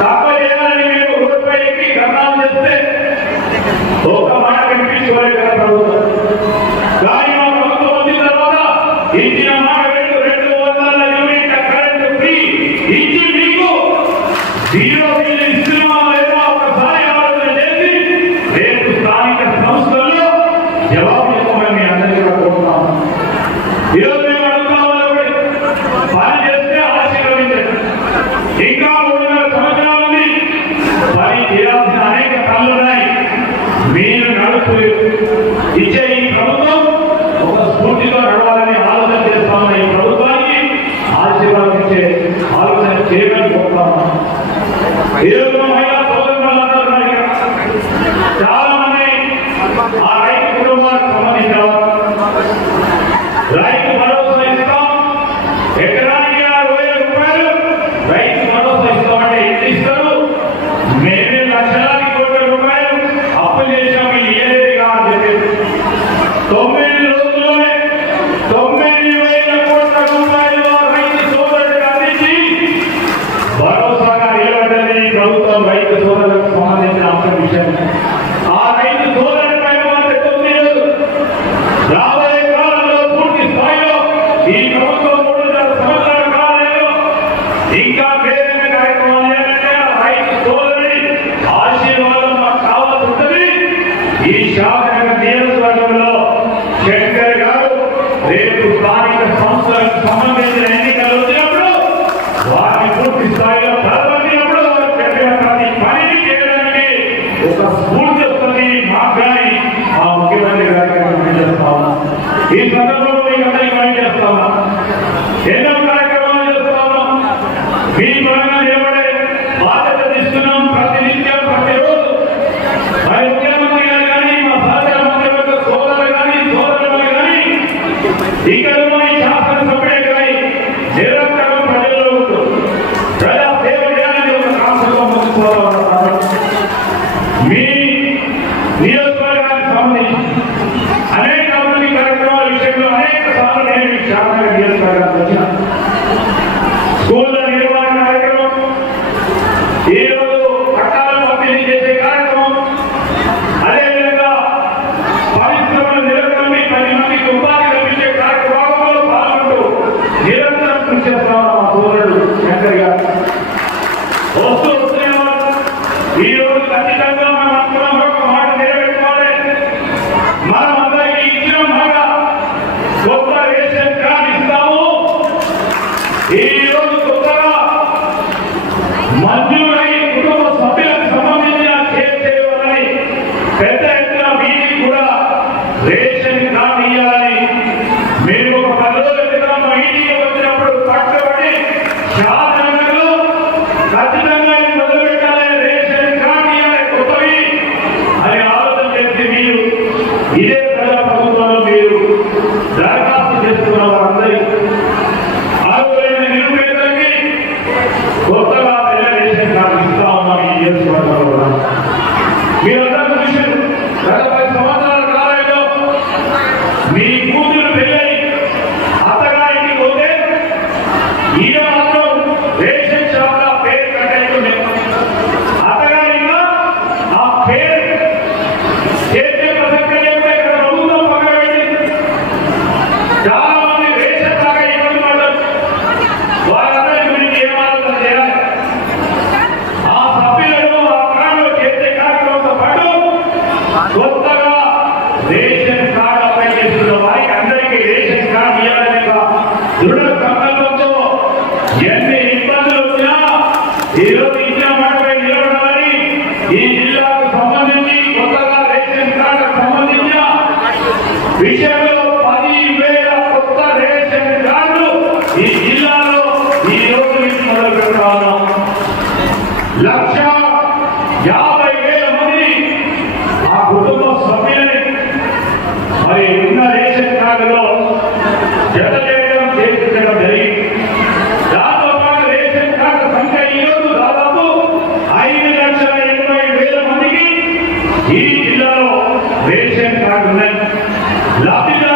తక్కువ చేయాలని మేము రోడ్డుపై ఎక్కి ధర్నాలు చేస్తే ఒక మాట వినిపించుకోలేదు కదా ప్రభుత్వం. కానీ మా ప్రభుత్వం వచ్చిన తర్వాత ఇచ్చిన మాట 200 యూనిట్ల కరెంటు ఫ్రీ ఇచ్చి మీకు ఎకరానికి 60,000 రూపాయలు రైతు భరోసా ఇస్తామంటే ఎంత ఇస్తారు? మేమే లక్షలాది కోట్ల రూపాయలు అప్పు చేసాము ఇయ్యలేదుగా అని చెప్పి 9 రోజుల్లోనే 9,000 కోట్ల రూపాయలు రైతు సోదరుడికి అందించి భరోసాగా నిలబడ్డది ప్రభుత్వం. రైతు సోదరులకు సంబంధించిన అంశం విషయం ఆ రైతు సోదరుడి పైన రాబోయే కాలంలో పూర్తి స్థాయిలో ఈ ప్రభుత్వం 3 సంవత్సరాల కాలంలో ఇంకా వేరే కార్యక్రమాలు చేయాలంటే ఆ రైతు సోదరుడి ఆశీర్వాదం మాకు కావాల్సి ఉంటుంది. ఈ శాసన నియోజకవర్గంలో శంకర్ గారు రేపు స్థానిక సంస్థలకు సంబంధించిన ఎన్నికలు వచ్చినప్పుడు వారిని పూర్తి స్థాయిలో ప్రారంభించినప్పుడు వారు చెప్పిన ప్రతి పనిని చేయడానికి ఒక స్ఫూర్తి వస్తుంది. మాకు కానీ ఆ ముఖ్యమంత్రి గారికి చేస్తా ఉన్నాం. ఈ సందర్భంలో మీకు అందరికీ పని చేస్తా ఉన్నాం. ఎన్నో కార్యక్రమాలు చేస్తా ఉన్నాం. మీ పరంగా నిలబడే బాధ్యత తీసుకున్నాం. ప్రతినిత్యం ప్రతిరోజు మరి ముఖ్యమంత్రి గారు కానీ మా సహచార మంత్రివర్గ సోదరులు కానీ సోదరులు కానీ ఇక్కడ ఈ శాసనసభ్యుడే కానీ నిరంతరం ప్రజల్లో ఉంటూ ప్రజా సేవ చేయాలని ఒక కాన్సెప్ట్ ముందుకోవాలి. మీ నియోజకవర్గానికి సంబంధించి అనేక అభివృద్ధి కార్యక్రమాల విషయంలో అనేక సార్లు నేను శాసన నియోజకవర్గానికి వచ్చిన స్కూళ్ళ నిర్వహణ కార్యక్రమం, ఈరోజు పట్టాలు పంపిణీ చేసే కార్యక్రమం, అదేవిధంగా పరిశ్రమలు నెలకొల్పి 10 మందికి ఉపాధి కల్పించే కార్యక్రమాలలో పాల్గొంటూ నిరంతరం కృషి చేస్తా ఉన్న మా సోదరుడు శంకర్ గారు వస్తున్న ఈ రోజు ఖచ్చితంగా మనం అనుకున్నాం ఒక మాట నిలబెట్టుకోవాలి. మనం అందరికీ ఇచ్చిన మాట కొత్త రేషన్ కార్డు ఇస్తాము. ఈ రోజు కొత్తగా మంజూరై కుటుంబ సభ్యులకు సంబంధించిన చేసేవాలని పెద్ద ఎత్తున వీరికి కూడా రేషన్ కార్డు ఇవ్వాలని మీరు ఒక 10 రోజుల క్రితం మా ఇంటికి వచ్చినప్పుడు పట్టుబడి శాసనలో ఖచ్చితంగా ఇది మొదలు పెట్టాలి, రేషన్ కార్డు ఇవ్వాలి కొత్తవి అని ఆలోచన చేసి మీరు ఇదే ప్రజా ప్రభుత్వంలో మీరు దరఖాస్తు చేస్తున్న వారందరికీ అర్హులైన నిరుపేదలకి కొత్తగా రేషన్ కార్డు ఇస్తా ఉన్నాం. ఈ నియోజకవర్గంలో మీరందరూ చూశారు. గత 10 సంవత్సరాల కాలంలో మీ కూతురు పెళ్ళై అత్తగారికి పోతే ఈయన మాత్రం రేషన్ షాప్ లో పేరు కట్టేస్తుంది. అత్తగారిగా ఆ పేరు చేసే ప్రసక్తి లేకపోతే ఇక్కడ ప్రభుత్వం పక్కన పెట్టింది. చాలా మంది రేషన్ లాగా ఇబ్బంది పడ్డారు. వారందరి గురించి ఏం ఆలోచన చేయాలి? ఆ సభ్యులను ఆ ప్రాణంలో చేసే కార్యక్రమంతో పాటు కొత్తగా రేషన్ కార్డు అప్లై చేస్తున్న వారికి అందరికీ రేషన్ కార్డు ఇవ్వాలనే దృఢ సంకల్పంతో ఎన్ని ఇబ్బందులు వచ్చినా ఈరోజు ఇచ్చిన మాటపై నిలబడాలని ఈ జిల్లాకు సంబంధించి కొత్తగా రేషన్ కార్డుకు సంబంధించిన విషయంలో 10,000 కొత్త రేషన్ కార్డులు ఈ జిల్లాలో ఈ రోజు నుంచి మొదలు పెడతాను. 1,50,000 మంది ఆ కుటుంబ సభ్యులని మరి ఉన్న రేషన్ కార్డులో జత చేయడం చేర్చడం జరిగింది. దాంతో పాటు రేషన్ కార్డు సంఖ్య ఈరోజు దాదాపు 5,80,000 మందికి ఈ జిల్లాలో రేషన్ కార్డు ఉన్నాయి. లబ్ధిదారులు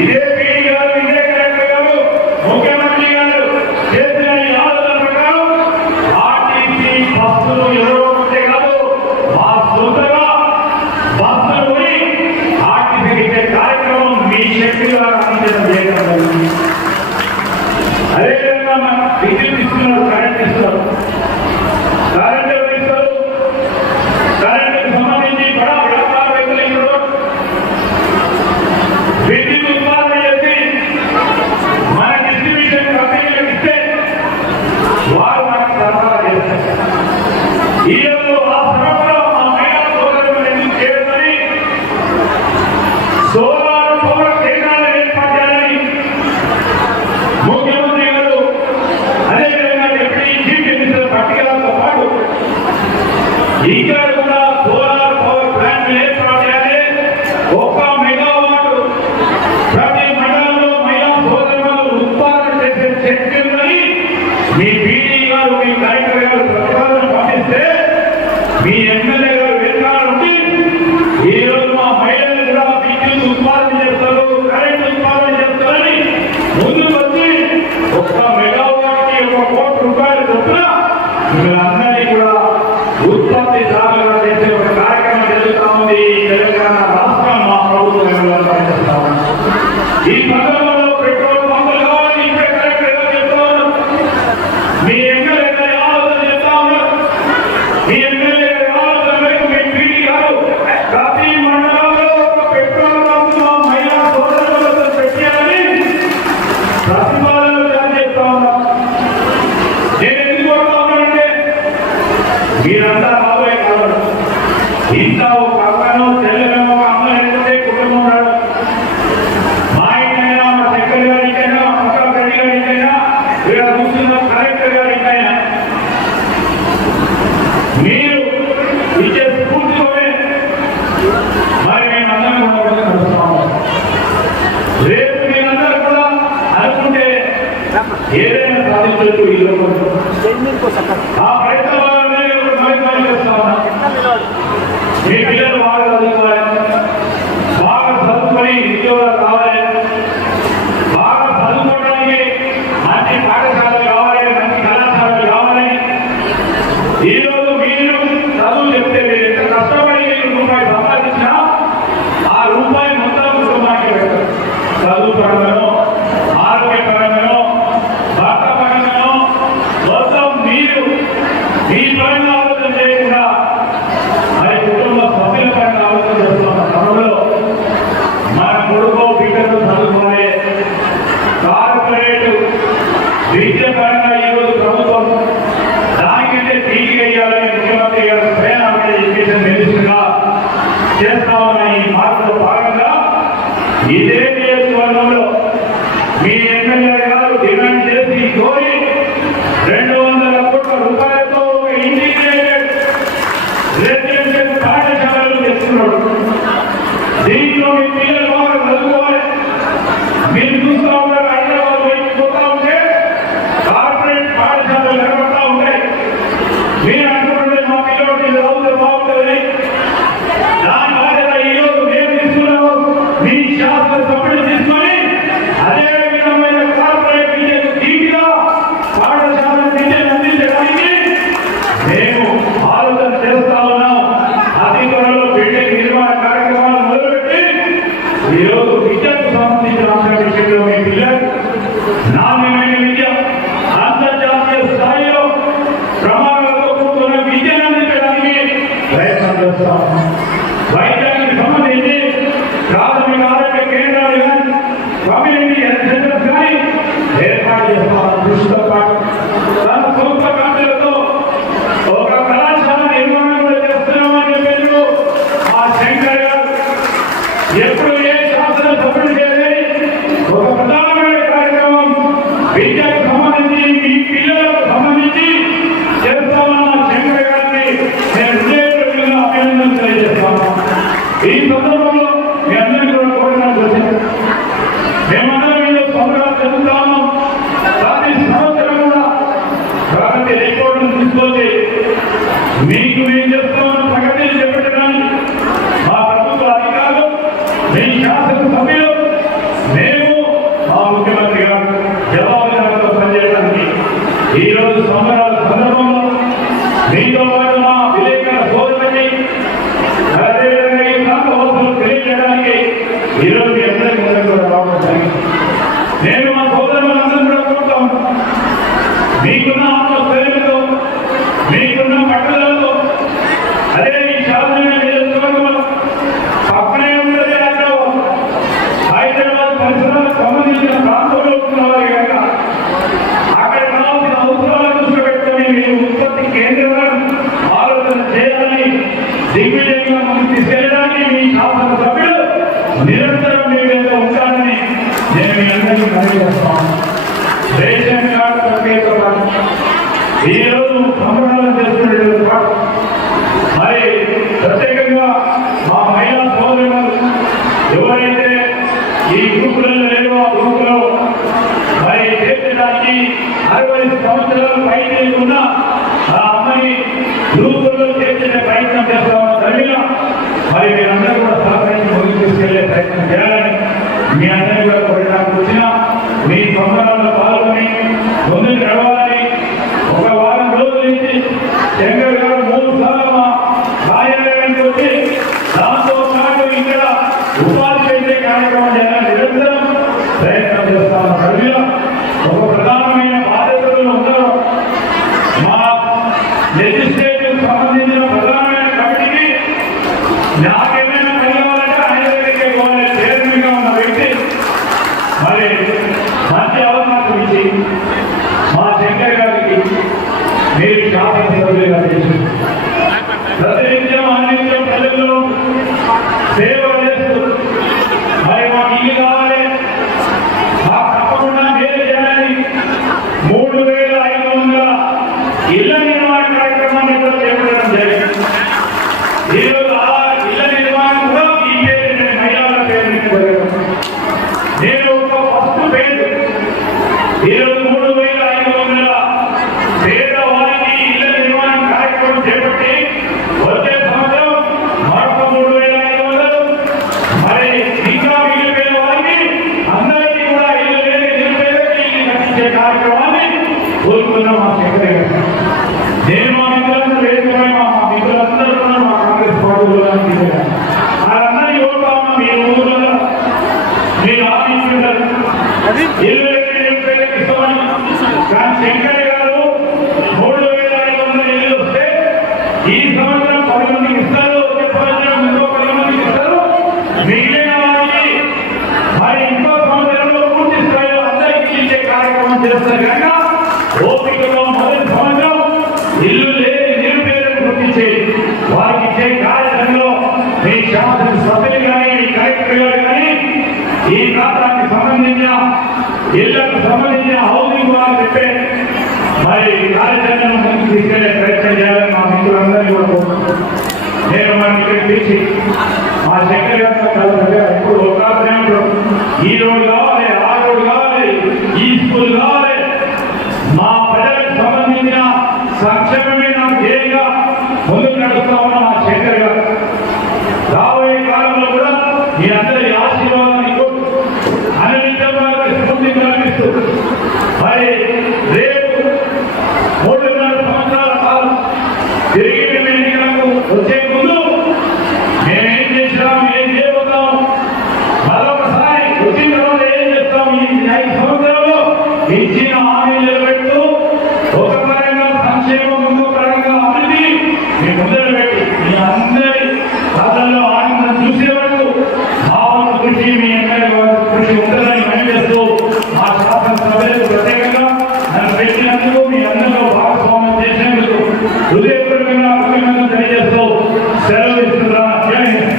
ఇదే పీడీ గారు, ఇదే కలెక్టర్ గారు, ముఖ్యమంత్రి గారు చేసిన ఈ ఆలోచన ప్రకారం ఆర్టీసీ బస్సులు ఎవరో ఉంటే కాదు, మా సొంతగా బస్సులు కొని ఆర్టీసీకి ఇచ్చే కార్యక్రమం మీ శక్తిగా అందించడం చేయడం. అదేవిధంగా మన విద్యుత్ ఇస్తున్నారు, కరెంట్ ఇస్తున్నారు. కరెంట్ ఎవరు ఇస్తారు? కరెంటుకు సంబంధించి బడా వ్యాపారవేత్తలు ఇప్పుడు విద్యుత్ ఉత్పాదన చేసి మన డిస్ట్రిబ్యూషన్ కంపెనీలకు ఇస్తే వారు మనకు సరఫరా చేస్తారు. ఈరోజు ఆ సరఫరా మా మహిళా సోదరులు ఎందుకు చేయాలని సోలార్ పవర్ కేంద్రాలను ఏర్పాటు చేయాలని ముఖ్యమంత్రి గారు, అదేవిధంగా డిప్యూటీ చీఫ్ మినిస్టర్ పట్టికలతో పాటు ఇక్కడ కూడా సోలార్ పవర్ ప్లాంట్ ఏర్పాటు చేయాలి. 1 మెగావాట్ ప్రతి మండలంలో మహిళా సోదరులు ఉత్పాదన చేసే శక్తి ఉందని మీ పీడీ గారు, మీ కలెక్టర్ గారు ప్రతిపాదన పంపిస్తే మీ ఎమ్మెల్యే గారు వెనుకాల ఉండి ఈ రోజు మా మహిళలు కూడా విద్యుత్ ఉత్పాదన చేస్తారు, కరెంట్ ఉత్పాదన చేస్తారని ముందుకు వచ్చి 1 మెగావాట్ కి 1 కోటి రూపాయలు చొప్పున వీళ్ళందరినీ కూడా ఉత్పత్తిదారులుగా చేసే ఒక కార్యక్రమం జరుగుతూ ఉంది. తెలంగాణ రాష్ట్రం మా ప్రభుత్వం పనిచేస్తా ఉంది. ఈ సందర్భంలో పెట్రోల్ పంపులు కావాలని ఇప్పుడే కలెక్టర్ గారు చెప్తా ఉన్నారు. మీ ఎమ్మెల్యే గారి ఆలోచన చెప్తా ఉన్నారు. మీ ఎమ్మెల్యే గారి ఆలోచన మేరకు మీ పీడీ గారు ప్రతి మండలంలో ఒక పెట్రోల్ పంపు మా మహిళా సోదరులతో పెట్టాలని ప్రతిపాదనలు జారీ చేస్తా ఉన్నారు. నేను ఎందుకు కోరుతా ఉన్నానంటే మీరంతా రాబోయే కావాలి. ఇంత ఒక అక్కనో చెల్లెనో ఒక అమ్మ లేకపోతే కుటుంబం రాదు. మా ఇంటైనా, మా చక్కెర గారికైనా, పక్కన గడ్డి గారికైనా, ఇక్కడ కూర్చున్న కలెక్టర్ గారికైనా మీరు ఇచ్చే స్ఫూర్తితోనే మరి మేమందరం కూడా నడుస్తాము. రేపు మీరందరూ కూడా అనుకుంటే ఏదైనా సాధించవచ్చు ఈ లోకంలో. ఆ ప్రయత్నం మీ పిల్లలు బాగా చదువుకోవాలి, బాగా చదువుకొని ఉద్యోగాలు కావాలి, బాగా చదువుకోవడానికి మంచి పాఠశాలలు కావాలి, మంచి కళాశాలలు కావాలి. ఈరోజు మీరు చదువు చెప్తే మీరు ఎంత కష్టపడి రూపాయి సంపాదించినా ఆ రూపాయి మొత్తం కుటుంబానికి పెడతారు. చదువు పరంగానో, ఆరోగ్యపరంగానో, భర్త పరంగానో మొత్తం మీరు మీ పరంగా ఆలోచన చేయకుండా మరి కుటుంబ సభ్యుల పరంగా ఆలోచన చేస్తున్న క్రమంలో మన కొడుకు బిడ్డలు చదువుకోవాలి. కార్పొరేట్ విద్య పరంగా ఈరోజు ప్రభుత్వం దానికంటే తీగి వేయాలని ముఖ్యమంత్రి గారు స్వయం ఎడ్యుకేషన్ మినిస్టర్గా చేస్తా ఉన్న ఈ మార్పులో భాగంగా ఇదే నియోజకవర్గంలో మీ ఎమ్మెల్యే గారు డిమాండ్ చేసి కోరి 200 కోట్ల రూపాయలతో ఇంటిగ్రేటెడ్ రెసిడెన్షియల్ పాఠశాలలు తెస్తున్నాడు. దీంట్లో మీ పిల్లలు బాగా చదువుకోవాలి. మీరు చూస్తూ ఉంటారు, హైదరాబాద్ వైపు పోతా ఉంటే కార్పొరేట్ పాఠశాలలు నిలబడతా ఉంటాయి. మీరు అనుకుంటుంటే మా పిల్లలు చదువుతే బాగుంటుంది. దాని బాధ్యత ఈరోజు మేము తీసుకున్నాము. మీ శాసనసభ్యులు తీసుకొని అదే విధమైన కార్పొరేట్ విద్యకు ధీటుగా పాఠశాల విద్యను అందించడానికి మేము ఆలోచన చేస్తా ఉన్నాం. అతి త్వరలో బిల్డింగ్ నిర్మాణ కార్యక్రమాలు మొదలుపెట్టి ఈరోజు విద్యకు సంబంధించిన అంశం విషయంలో మీ పిల్లలు నాణ్యమైన విద్య, అంతర్జాతీయ స్థాయిలో ప్రమాణాలతో కూడుకున్న విద్యను అందించడానికి ప్రయత్నం చేస్తాం. వైద్యానికి సంబంధించి ప్రాథమిక ఆరోగ్య కేంద్రాలు కానీ, కమ్యూనిటీ హెల్త్ సెంటర్స్ కానీ ఏర్పాటు చేస్తాం. దృష్టితో పాటు తన సొంత ఖర్చులతో ఒక కళాశాల నిర్మాణం కూడా చేస్తున్నామని చెప్పేందుకు ఆ శంకర్ గారు ఎప్పుడు ఏ శాసనసభ్యుడు చేయలేని ఒక ప్రధానమైన కార్యక్రమం విద్యకు సంబంధించి, మీ పిల్లలకు సంబంధించి చేస్తామన్న శంకర్ గారిని నేను హృదయపూర్వకంగా అభినందనలు తెలియజేస్తాను. ఈ సందర్భంలో మీ అందరికీ కూడా కోరికలు వచ్చారు. మేమందరం ఈరోజు సంబరాలు జరుగుతా ఉన్నాం. ప్రతి సంవత్సరం కూడా ప్రగతి రిపోర్టును తీసుకొచ్చి మీకు మేము చేస్తామన్న ప్రగతిని చేపట్టడానికి మా ప్రభుత్వ అధికారులు, మీ శాసనసభ్యులు, నిరంతరం మీ మీద ఉంటానని నేను మీ అందరికీ మనవి చేస్తాను. రేషన్ కార్డు ప్రక్రియతో పాటు ఈరోజు సంబరాలు చేసుకునేటువంటి పాటు మరి ప్రత్యేకంగా మా మహిళా సోదరులు ఎవరైతే ఈ గ్రూపులలో లేదో ఆ గ్రూపులో మరి చేర్చడానికి 60 సంవత్సరాలు పై లేకుండా ఆ అమ్మాయి గ్రూపుల్లో చేర్చే ప్రయత్నం చేస్తామన్న ధైర్యం మరి మీరందరూ కూడా సహకరించి ముందుకు తీసుకెళ్లే ప్రయత్నం చేయాలని మీ అందరినీ కూడా కోరడానికి వచ్చిన మీ సంబరాల్లో పాల్గొని ముందుకు నడవాలని ఒక వారం రోజుల నుంచి శంకర్ గారు 3 సార్లు మా కార్యాలయానికి వచ్చి దాంతో పాటు ఇక్కడ ఉపాధి చేసే కార్యక్రమం చేయాలని నిరంతరం ప్రయత్నం చేస్తామన్న ధైర్యం ఒక ప్రధానమైన బాధ్యతలు ఉన్నారు. మా లెజిస్లేటివ్ సంబంధించిన ప్రధానమైన కమిటీకి నాకేమైనా కలవాలంటే ఆయన దగ్గరికి పోవాలి. చైర్మన్ గా ఉన్న వ్యక్తి మరి మంచి అవకాశం ఇచ్చి మా శంకర్ గారికి మీరు శాసనసభ్యులుగా చేసి ప్రతినిత్యం అన్నిత్యం ప్రజల్లో సేవ చేస్తూ మరి మాకు ఇల్లు కావాలి, మాకు తప్పకుండా మేలు చేయాలని 3,500 ఇళ్ల నిర్మాణ కార్యక్రమాన్ని కూడా చేపట్టడం జరిగింది. ఈరోజు ఆ ఇళ్ల నిర్మాణం కూడా ఈ పేరు మహిళల పేరు నేను ఒక ఫస్ట్ పేరు ఈరోజు 3,500 పేదవారికి ఇళ్ల నిర్మాణ కార్యక్రమం చేపట్టి వచ్చే సంవత్సరం మరొక 3,500 మరి ఇంకా మిగిలిపోయిన వారికి అందరికీ కూడా ఇల్లు లేని నిరుపేదకి ఇల్లు కట్టించే కార్యక్రమాన్ని కోరుకున్నాం. మా శంకర్ గారు నేను మా మిత్రులందరూ వేసుకున్నాం. మా మిత్రులందరూ కూడా మా కాంగ్రెస్ పార్టీలో వాళ్ళందరినీ కోరుతా ఉన్నాం. మీ ఊళ్ళో మీరు ఆశించుంటారు ఇల్లు లేని నిరుపేదకి ఇస్తామని. కానీ శంకర్ గారు 3,500 ఇల్లు వస్తే ఈ సంవత్సరం 10 మందికి ఇస్తారు, వచ్చే సంవత్సరం ఇంకో 10 మందికి ఇస్తారు. మిగిలిన వారికి మరి ఇంకో సంవత్సరంలో పూర్తి స్థాయిలో అందరికీ ఇచ్చే కార్యక్రమం చేస్తారు. కనుక ఓపికలో మొదటి సంవత్సరం ఇల్లు లేని నిరుపేదలకు గుర్తించి వారికి ఇచ్చే కార్యక్రమంలో మీ శాసన సభ్యులు కానీ మీ కలెక్టర్ గారు కానీ ఈ ప్రాంతానికి సంబంధించిన ఇళ్లకు సంబంధించిన హౌసింగ్ వారు చెప్పే మరి కార్యక్రమం ముందుకు తీసుకెళ్లే ప్రయత్నం చేయాలని మా మిత్రులందరినీ కూడా కోరుకుంటున్నాను. నేను మన ఇక్కడ పిలిచి మా శంకర్ గారు ఎప్పుడు ఒక ఈ రోడ్డు కావాలి, ఆ రోడ్డు కావాలి, ఈ స్కూల్ కావాలి, మా ప్రజలకు సంబంధించిన సంక్షేమమే నాకు ధ్యేయంగా ముందుకు నడుస్తా ఉన్న మా శంకర్ గారు రాబోయే కాలంలో కూడా మీ అందరి ఆశీర్వాదాన్ని అన్నింటిలో స్ఫూర్తి కల్పిస్తూ మరి రేపు 3.5 సంవత్సరాల కాలం తిరిగి మేము ఎన్నికలకు వచ్చే ముందు మేమేం చేసినాం, ఏం చేయబోతాం, మరొకసారి వచ్చిన తర్వాత ఏం చేస్తాం, ఈ 5 సంవత్సరాల్లో ఇచ్చిన హామీలు నిలబెడుతూ ఒక పరంగా సంక్షేమం, ఇంకో పరంగా అభివృద్ధి మీ ముందర పెట్టి మీ అందరి కథల్లో ఆనందం చూసే వరకు భావన కృషి మీ అందరి కృషి ఉంటుందని పనిచేస్తూ మా శాసనసభ్యులకు ప్రత్యేకంగా నన్ను పెట్టినందుకు మీ అందరూ భాగస్వామ్యం చేసినందుకు హృదయపూర్వకంగా అభినందనలు తెలియజేస్తూ సెలవు ఇస్తున్నా. జై హింద్.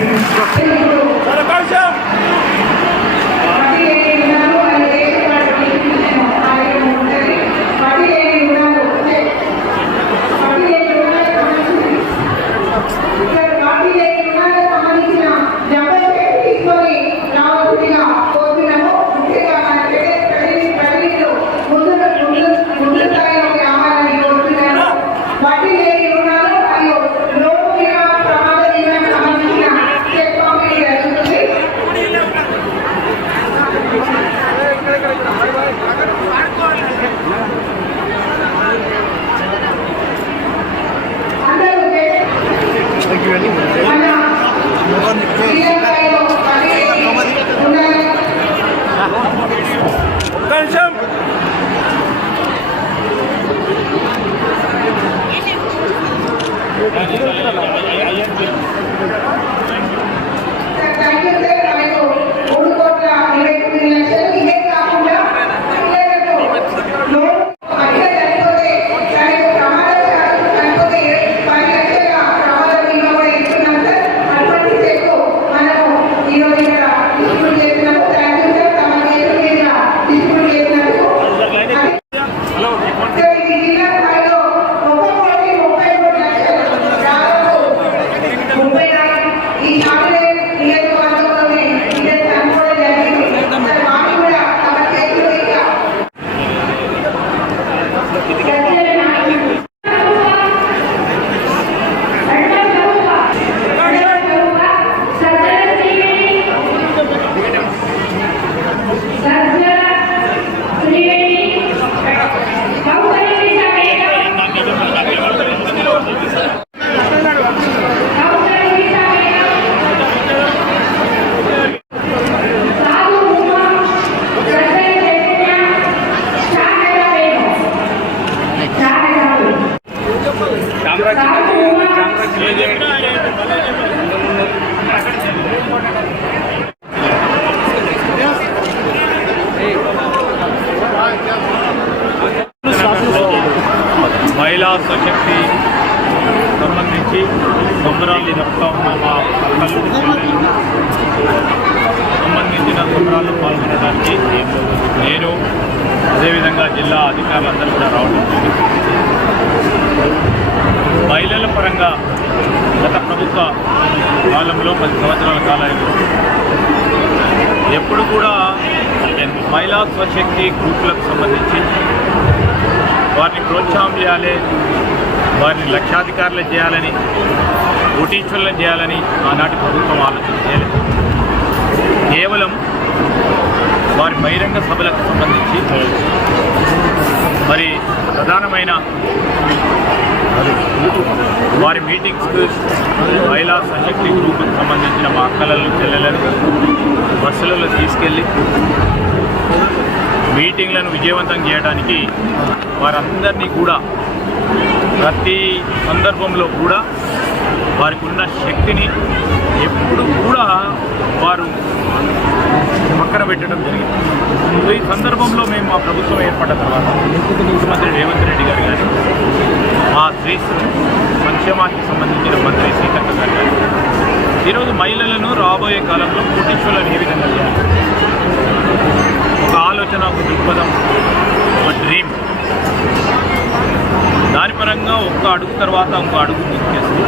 సంబంధించిన జంబో తీసుకొని రావాల్సిందిగా కోరుతున్నాము. కార్యక్రమాల్లో పాల్గొనడానికి నేను అదేవిధంగా జిల్లా అధికారులందరూ కూడా రావడం జరిగింది. మహిళల పరంగా గత ప్రభుత్వ కాలంలో 10 సంవత్సరాల కాలంలో ఎప్పుడు కూడా మహిళా స్వశక్తి గ్రూపులకు సంబంధించి వారిని ప్రోత్సాహం చేయాలి, వారిని లక్షాధికారులు చేయాలని, కోటీశ్వరులను చేయాలని ఆనాటి ప్రభుత్వం ఆలోచన చేయలేదు. కేవలం వారి బహిరంగ సభలకు సంబంధించి మరి ప్రధానమైన వారి మీటింగ్స్కు మహిళా సశక్తి గ్రూప్కి సంబంధించిన మా అక్కలను చెల్లెలను బస్సులలో తీసుకెళ్ళి మీటింగ్లను విజయవంతం చేయడానికి వారందరినీ కూడా ప్రతి సందర్భంలో కూడా వారికి ఉన్న శక్తిని ఎప్పుడు కూడా వారు పక్కన పెట్టడం జరిగింది. ఈ సందర్భంలో మేము మా ప్రభుత్వం ఏర్పడ్డ తర్వాత ముఖ్యమంత్రి రేవంత్ రెడ్డి గారు కానీ, మా స్త్రీ సంక్షేమానికి సంబంధించిన మంత్రి సీతక్క గారు కానీ ఈరోజు మహిళలను రాబోయే కాలంలో కోటీశ్వరులను ఏ విధంగా చేయాలి, ఒక ఆలోచన, ఒక దృక్పథం, ఒక డ్రీమ్, దాని పరంగా ఒక్క అడుగు తర్వాత ఇంకో అడుగు ముందుకేస్తూ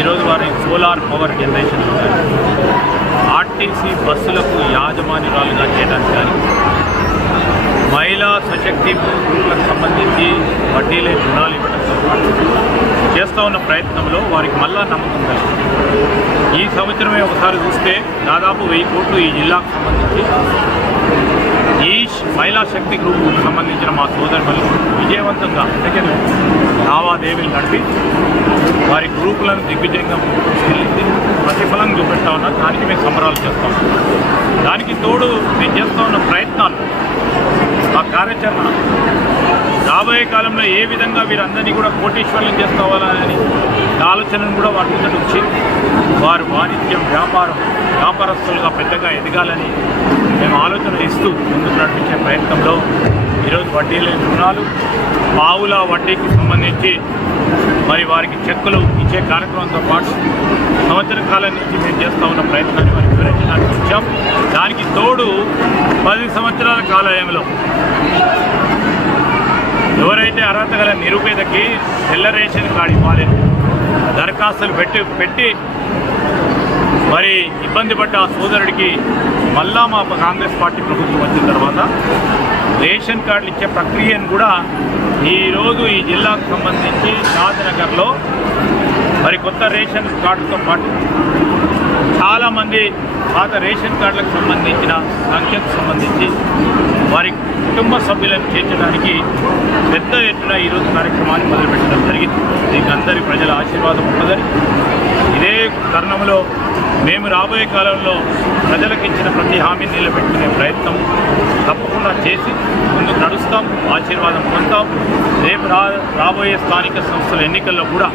ఈరోజు వారి సోలార్ పవర్ జనరేషన్ కానీ, ఆర్టీసీ బస్సులకు యాజమాన్యురాలుగా చేయడానికి కానీ, మహిళా సశక్తి గ్రూపులకు సంబంధించి వడ్డీ లేని రుణాలు ఇవ్వడంతో పాటు చేస్తూ ఉన్న ప్రయత్నంలో వారికి మళ్ళా నమ్మకం కలిగింది. ఈ సంవత్సరమే ఒకసారి చూస్తే దాదాపు 1000 కోట్లు ఈ జిల్లాకు సంబంధించి ఈ మహిళా శక్తి గ్రూపుకు సంబంధించిన మా సోదరులు విజయవంతంగా లావాదేవీలు నడిపి వారి గ్రూపులను దిగ్విజయంగా తీసుకెళ్ళింది ప్రతిఫలం చూపెడతా ఉన్నారు. దానికి మేము సంబరాలు చేస్తాం. దానికి తోడు మేము చేస్తూ ఉన్న ప్రయత్నాలు, ఆ కార్యాచరణ రాబోయే కాలంలో ఏ విధంగా వీరందరినీ కూడా కోటీశ్వరులను చేసుకోవాలని ఆలోచనను కూడా వారి ముందు వచ్చి వారు వాణిజ్యం, వ్యాపారస్తులుగా పెద్దగా ఎదగాలని మేము ఆలోచన ఇస్తూ ముందుకు నడిపించే ప్రయత్నంలో ఈరోజు వడ్డీ లేని రుణాలు, పావుల వడ్డీకి సంబంధించి మరి వారికి చెక్కులు ఇచ్చే కార్యక్రమంతో పాటు సంవత్సర కాలం నుంచి మేము చేస్తూ ఉన్న ప్రయత్నాన్ని వారికి వివరించడానికి వచ్చాం. దానికి తోడు 10 సంవత్సరాల కాలంలో ఎవరైతే అర్హత గల నిరుపేదకి తెల్ల రేషన్ కార్డు ఇవ్వాలి దరఖాస్తులు పెట్టి మరి ఇబ్బంది పడ్డ ఆ సోదరుడికి మళ్ళా మా కాంగ్రెస్ పార్టీ ప్రభుత్వం వచ్చిన తర్వాత రేషన్ కార్డులు ఇచ్చే ప్రక్రియను కూడా ఈరోజు ఈ జిల్లాకు సంబంధించి షాద్నగర్లో మరి కొత్త రేషన్ కార్డుతో పాటు చాలామంది పాత రేషన్ కార్డులకు సంబంధించిన సంఖ్యకు సంబంధించి వారి కుటుంబ సభ్యులను చేర్చడానికి పెద్ద ఎత్తున ఈరోజు కార్యక్రమాన్ని మొదలుపెట్టడం జరిగింది. దీనికి అందరి ప్రజల ఆశీర్వాదం ఉన్నదని, ఇదే తరుణంలో మేము రాబోయే కాలంలో ప్రజలకు ఇచ్చిన ప్రతి హామీని నిలబెట్టుకునే ప్రయత్నం తప్పకుండా చేసి ముందుకు నడుస్తాం, ఆశీర్వాదం పొందుతాం. రేపు రాబోయే స్థానిక సంస్థల ఎన్నికల్లో కూడా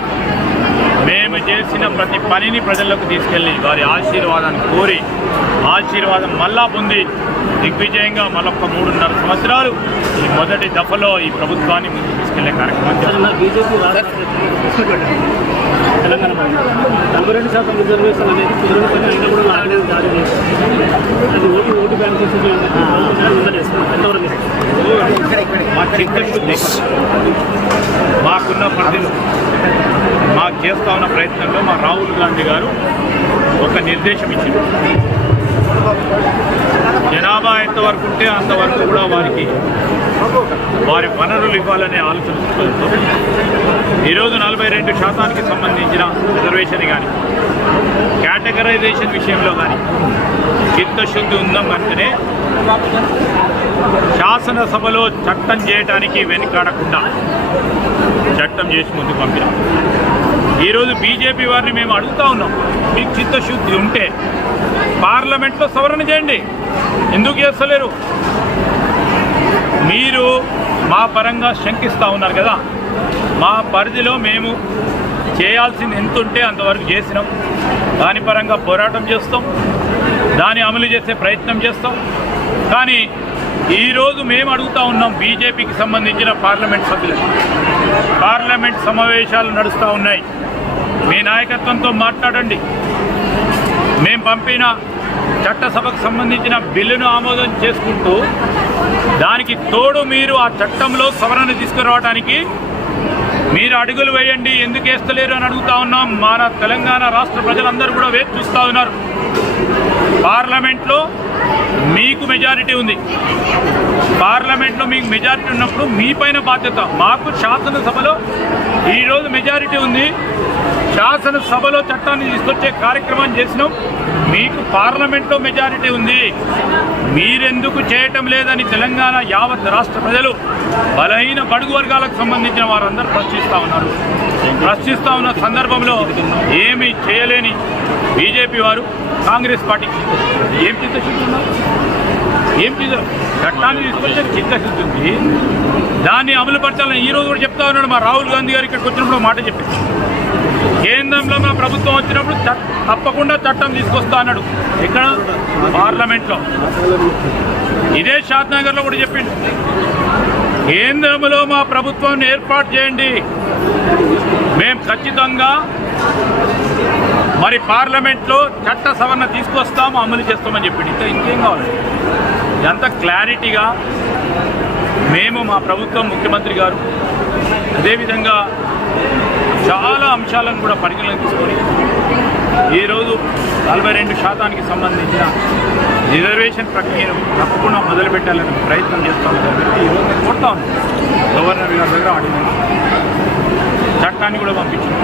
మేము చేసిన ప్రతి పనిని ప్రజలకు తీసుకెళ్ళి వారి ఆశీర్వాదాన్ని కోరి ఆశీర్వాదం మళ్ళా పొంది దిగ్విజయంగా మరొక 3.5 సంవత్సరాలు ఈ మొదటి దఫలో ఈ ప్రభుత్వాన్ని ముందుకు తీసుకెళ్లే కార్యక్రమం తెలంగాణ 42% రిజర్వేషన్ అనేది కుదరని అయినా కూడా ఆర్డినెన్స్ జారీ చేస్తుంది. అది ఓటు బ్యాంక్ మాకున్న పరిధిలో మాకు చేస్తా ఉన్న ప్రయత్నంలో మా రాహుల్ గాంధీ గారు ఒక నిర్దేశం ఇచ్చింది. జనాభా ఎంతవరకు ఉంటే అంతవరకు కూడా వారికి వారి వనరులు ఇవ్వాలనే ఆలోచనతో ఈరోజు 42% సంబంధించిన రిజర్వేషన్ కానీ, కేటగరైజేషన్ విషయంలో కానీ చిత్తశుద్ధి ఉందామంటేనే శాసనసభలో చట్టం చేయడానికి వెనుకాడకుండా చట్టం చేసి ముందుకు పంపినాం. ఈరోజు బీజేపీ వారిని మేము అడుగుతూ ఉన్నాం, మీకు చిత్తశుద్ధి ఉంటే పార్లమెంట్లో సవరణ చేయండి, ఎందుకు చేస్తలేరు? మీరు మా పరంగా శంకిస్తూ ఉన్నారు కదా, మా పరిధిలో మేము చేయాల్సింది ఎంత ఉంటే అంతవరకు చేసినాం. దాని పరంగా పోరాటం చేస్తాం, దాన్ని అమలు చేసే ప్రయత్నం చేస్తాం. కానీ ఈరోజు మేము అడుగుతూ ఉన్నాం, బీజేపీకి సంబంధించిన పార్లమెంట్ సభ్యులు పార్లమెంట్ సమావేశాలు నడుస్తూ ఉన్నాయి, మీ నాయకత్వంతో మాట్లాడండి. మేము పంపిన చట్టసభకు సంబంధించిన బిల్లును ఆమోదం చేసుకుంటూ దానికి తోడు మీరు ఆ చట్టంలో సవరణ తీసుకురావడానికి మీరు అడుగులు వేయండి, ఎందుకు వేస్తలేరు అని అడుగుతా ఉన్నాం. మన తెలంగాణ రాష్ట్ర ప్రజలందరూ కూడా వేచి చూస్తూ ఉన్నారు. పార్లమెంట్లో మీకు మెజారిటీ ఉంది. పార్లమెంట్లో మీకు మెజారిటీ ఉన్నప్పుడు మీ పైన బాధ్యత. మాకు శాసనసభలో ఈరోజు మెజారిటీ ఉంది. శాసనసభలో చట్టాన్ని తీసుకొచ్చే కార్యక్రమం చేసినాం. మీకు పార్లమెంట్లో మెజారిటీ ఉంది, మీరెందుకు చేయటం లేదని తెలంగాణ యావత్ రాష్ట్ర ప్రజలు, బలహీన బడుగు వర్గాలకు సంబంధించిన వారందరూ ప్రశ్నిస్తూ ఉన్నారు. ప్రశ్నిస్తూ ఉన్న సందర్భంలో ఏమీ చేయలేని బీజేపీ వారు, కాంగ్రెస్ పార్టీకి ఏం చిత్తశుద్ధి ఉన్నారు? ఏం చట్టాన్ని తీసుకొచ్చే చిత్తశుద్ధి ఉంది, దాన్ని అమలుపరచాలని ఈరోజు కూడా చెప్తా ఉన్నాడు. మా రాహుల్ గాంధీ గారు ఇక్కడికి వచ్చినప్పుడు మాట చెప్పారు, కేంద్రంలో మా ప్రభుత్వం వచ్చినప్పుడు తప్పకుండా చట్టం తీసుకొస్తా అన్నాడు. ఇక్కడ పార్లమెంట్లో ఇదే షాద్నగర్లో కూడా చెప్పిండు, కేంద్రంలో మా ప్రభుత్వాన్ని ఏర్పాటు చేయండి, మేము ఖచ్చితంగా మరి పార్లమెంట్లో చట్ట సవరణ తీసుకొస్తాము, అమలు చేస్తామని చెప్పిండు. ఇంకా ఇంకేం కావాలి? ఎంత క్లారిటీగా మేము, మా ప్రభుత్వం, ముఖ్యమంత్రి గారు అదేవిధంగా చాలా అంశాలను కూడా పరిగణలోకి తీసుకొని ఈరోజు 42% సంబంధించిన రిజర్వేషన్ ప్రక్రియను తప్పకుండా మొదలుపెట్టాలని ప్రయత్నం చేస్తాం. కాబట్టి ఈరోజు నేను కోరుతా ఉన్నాను గవర్నర్ గారి దగ్గర ఆర్డినెన్స్ చట్టాన్ని కూడా పంపించాను.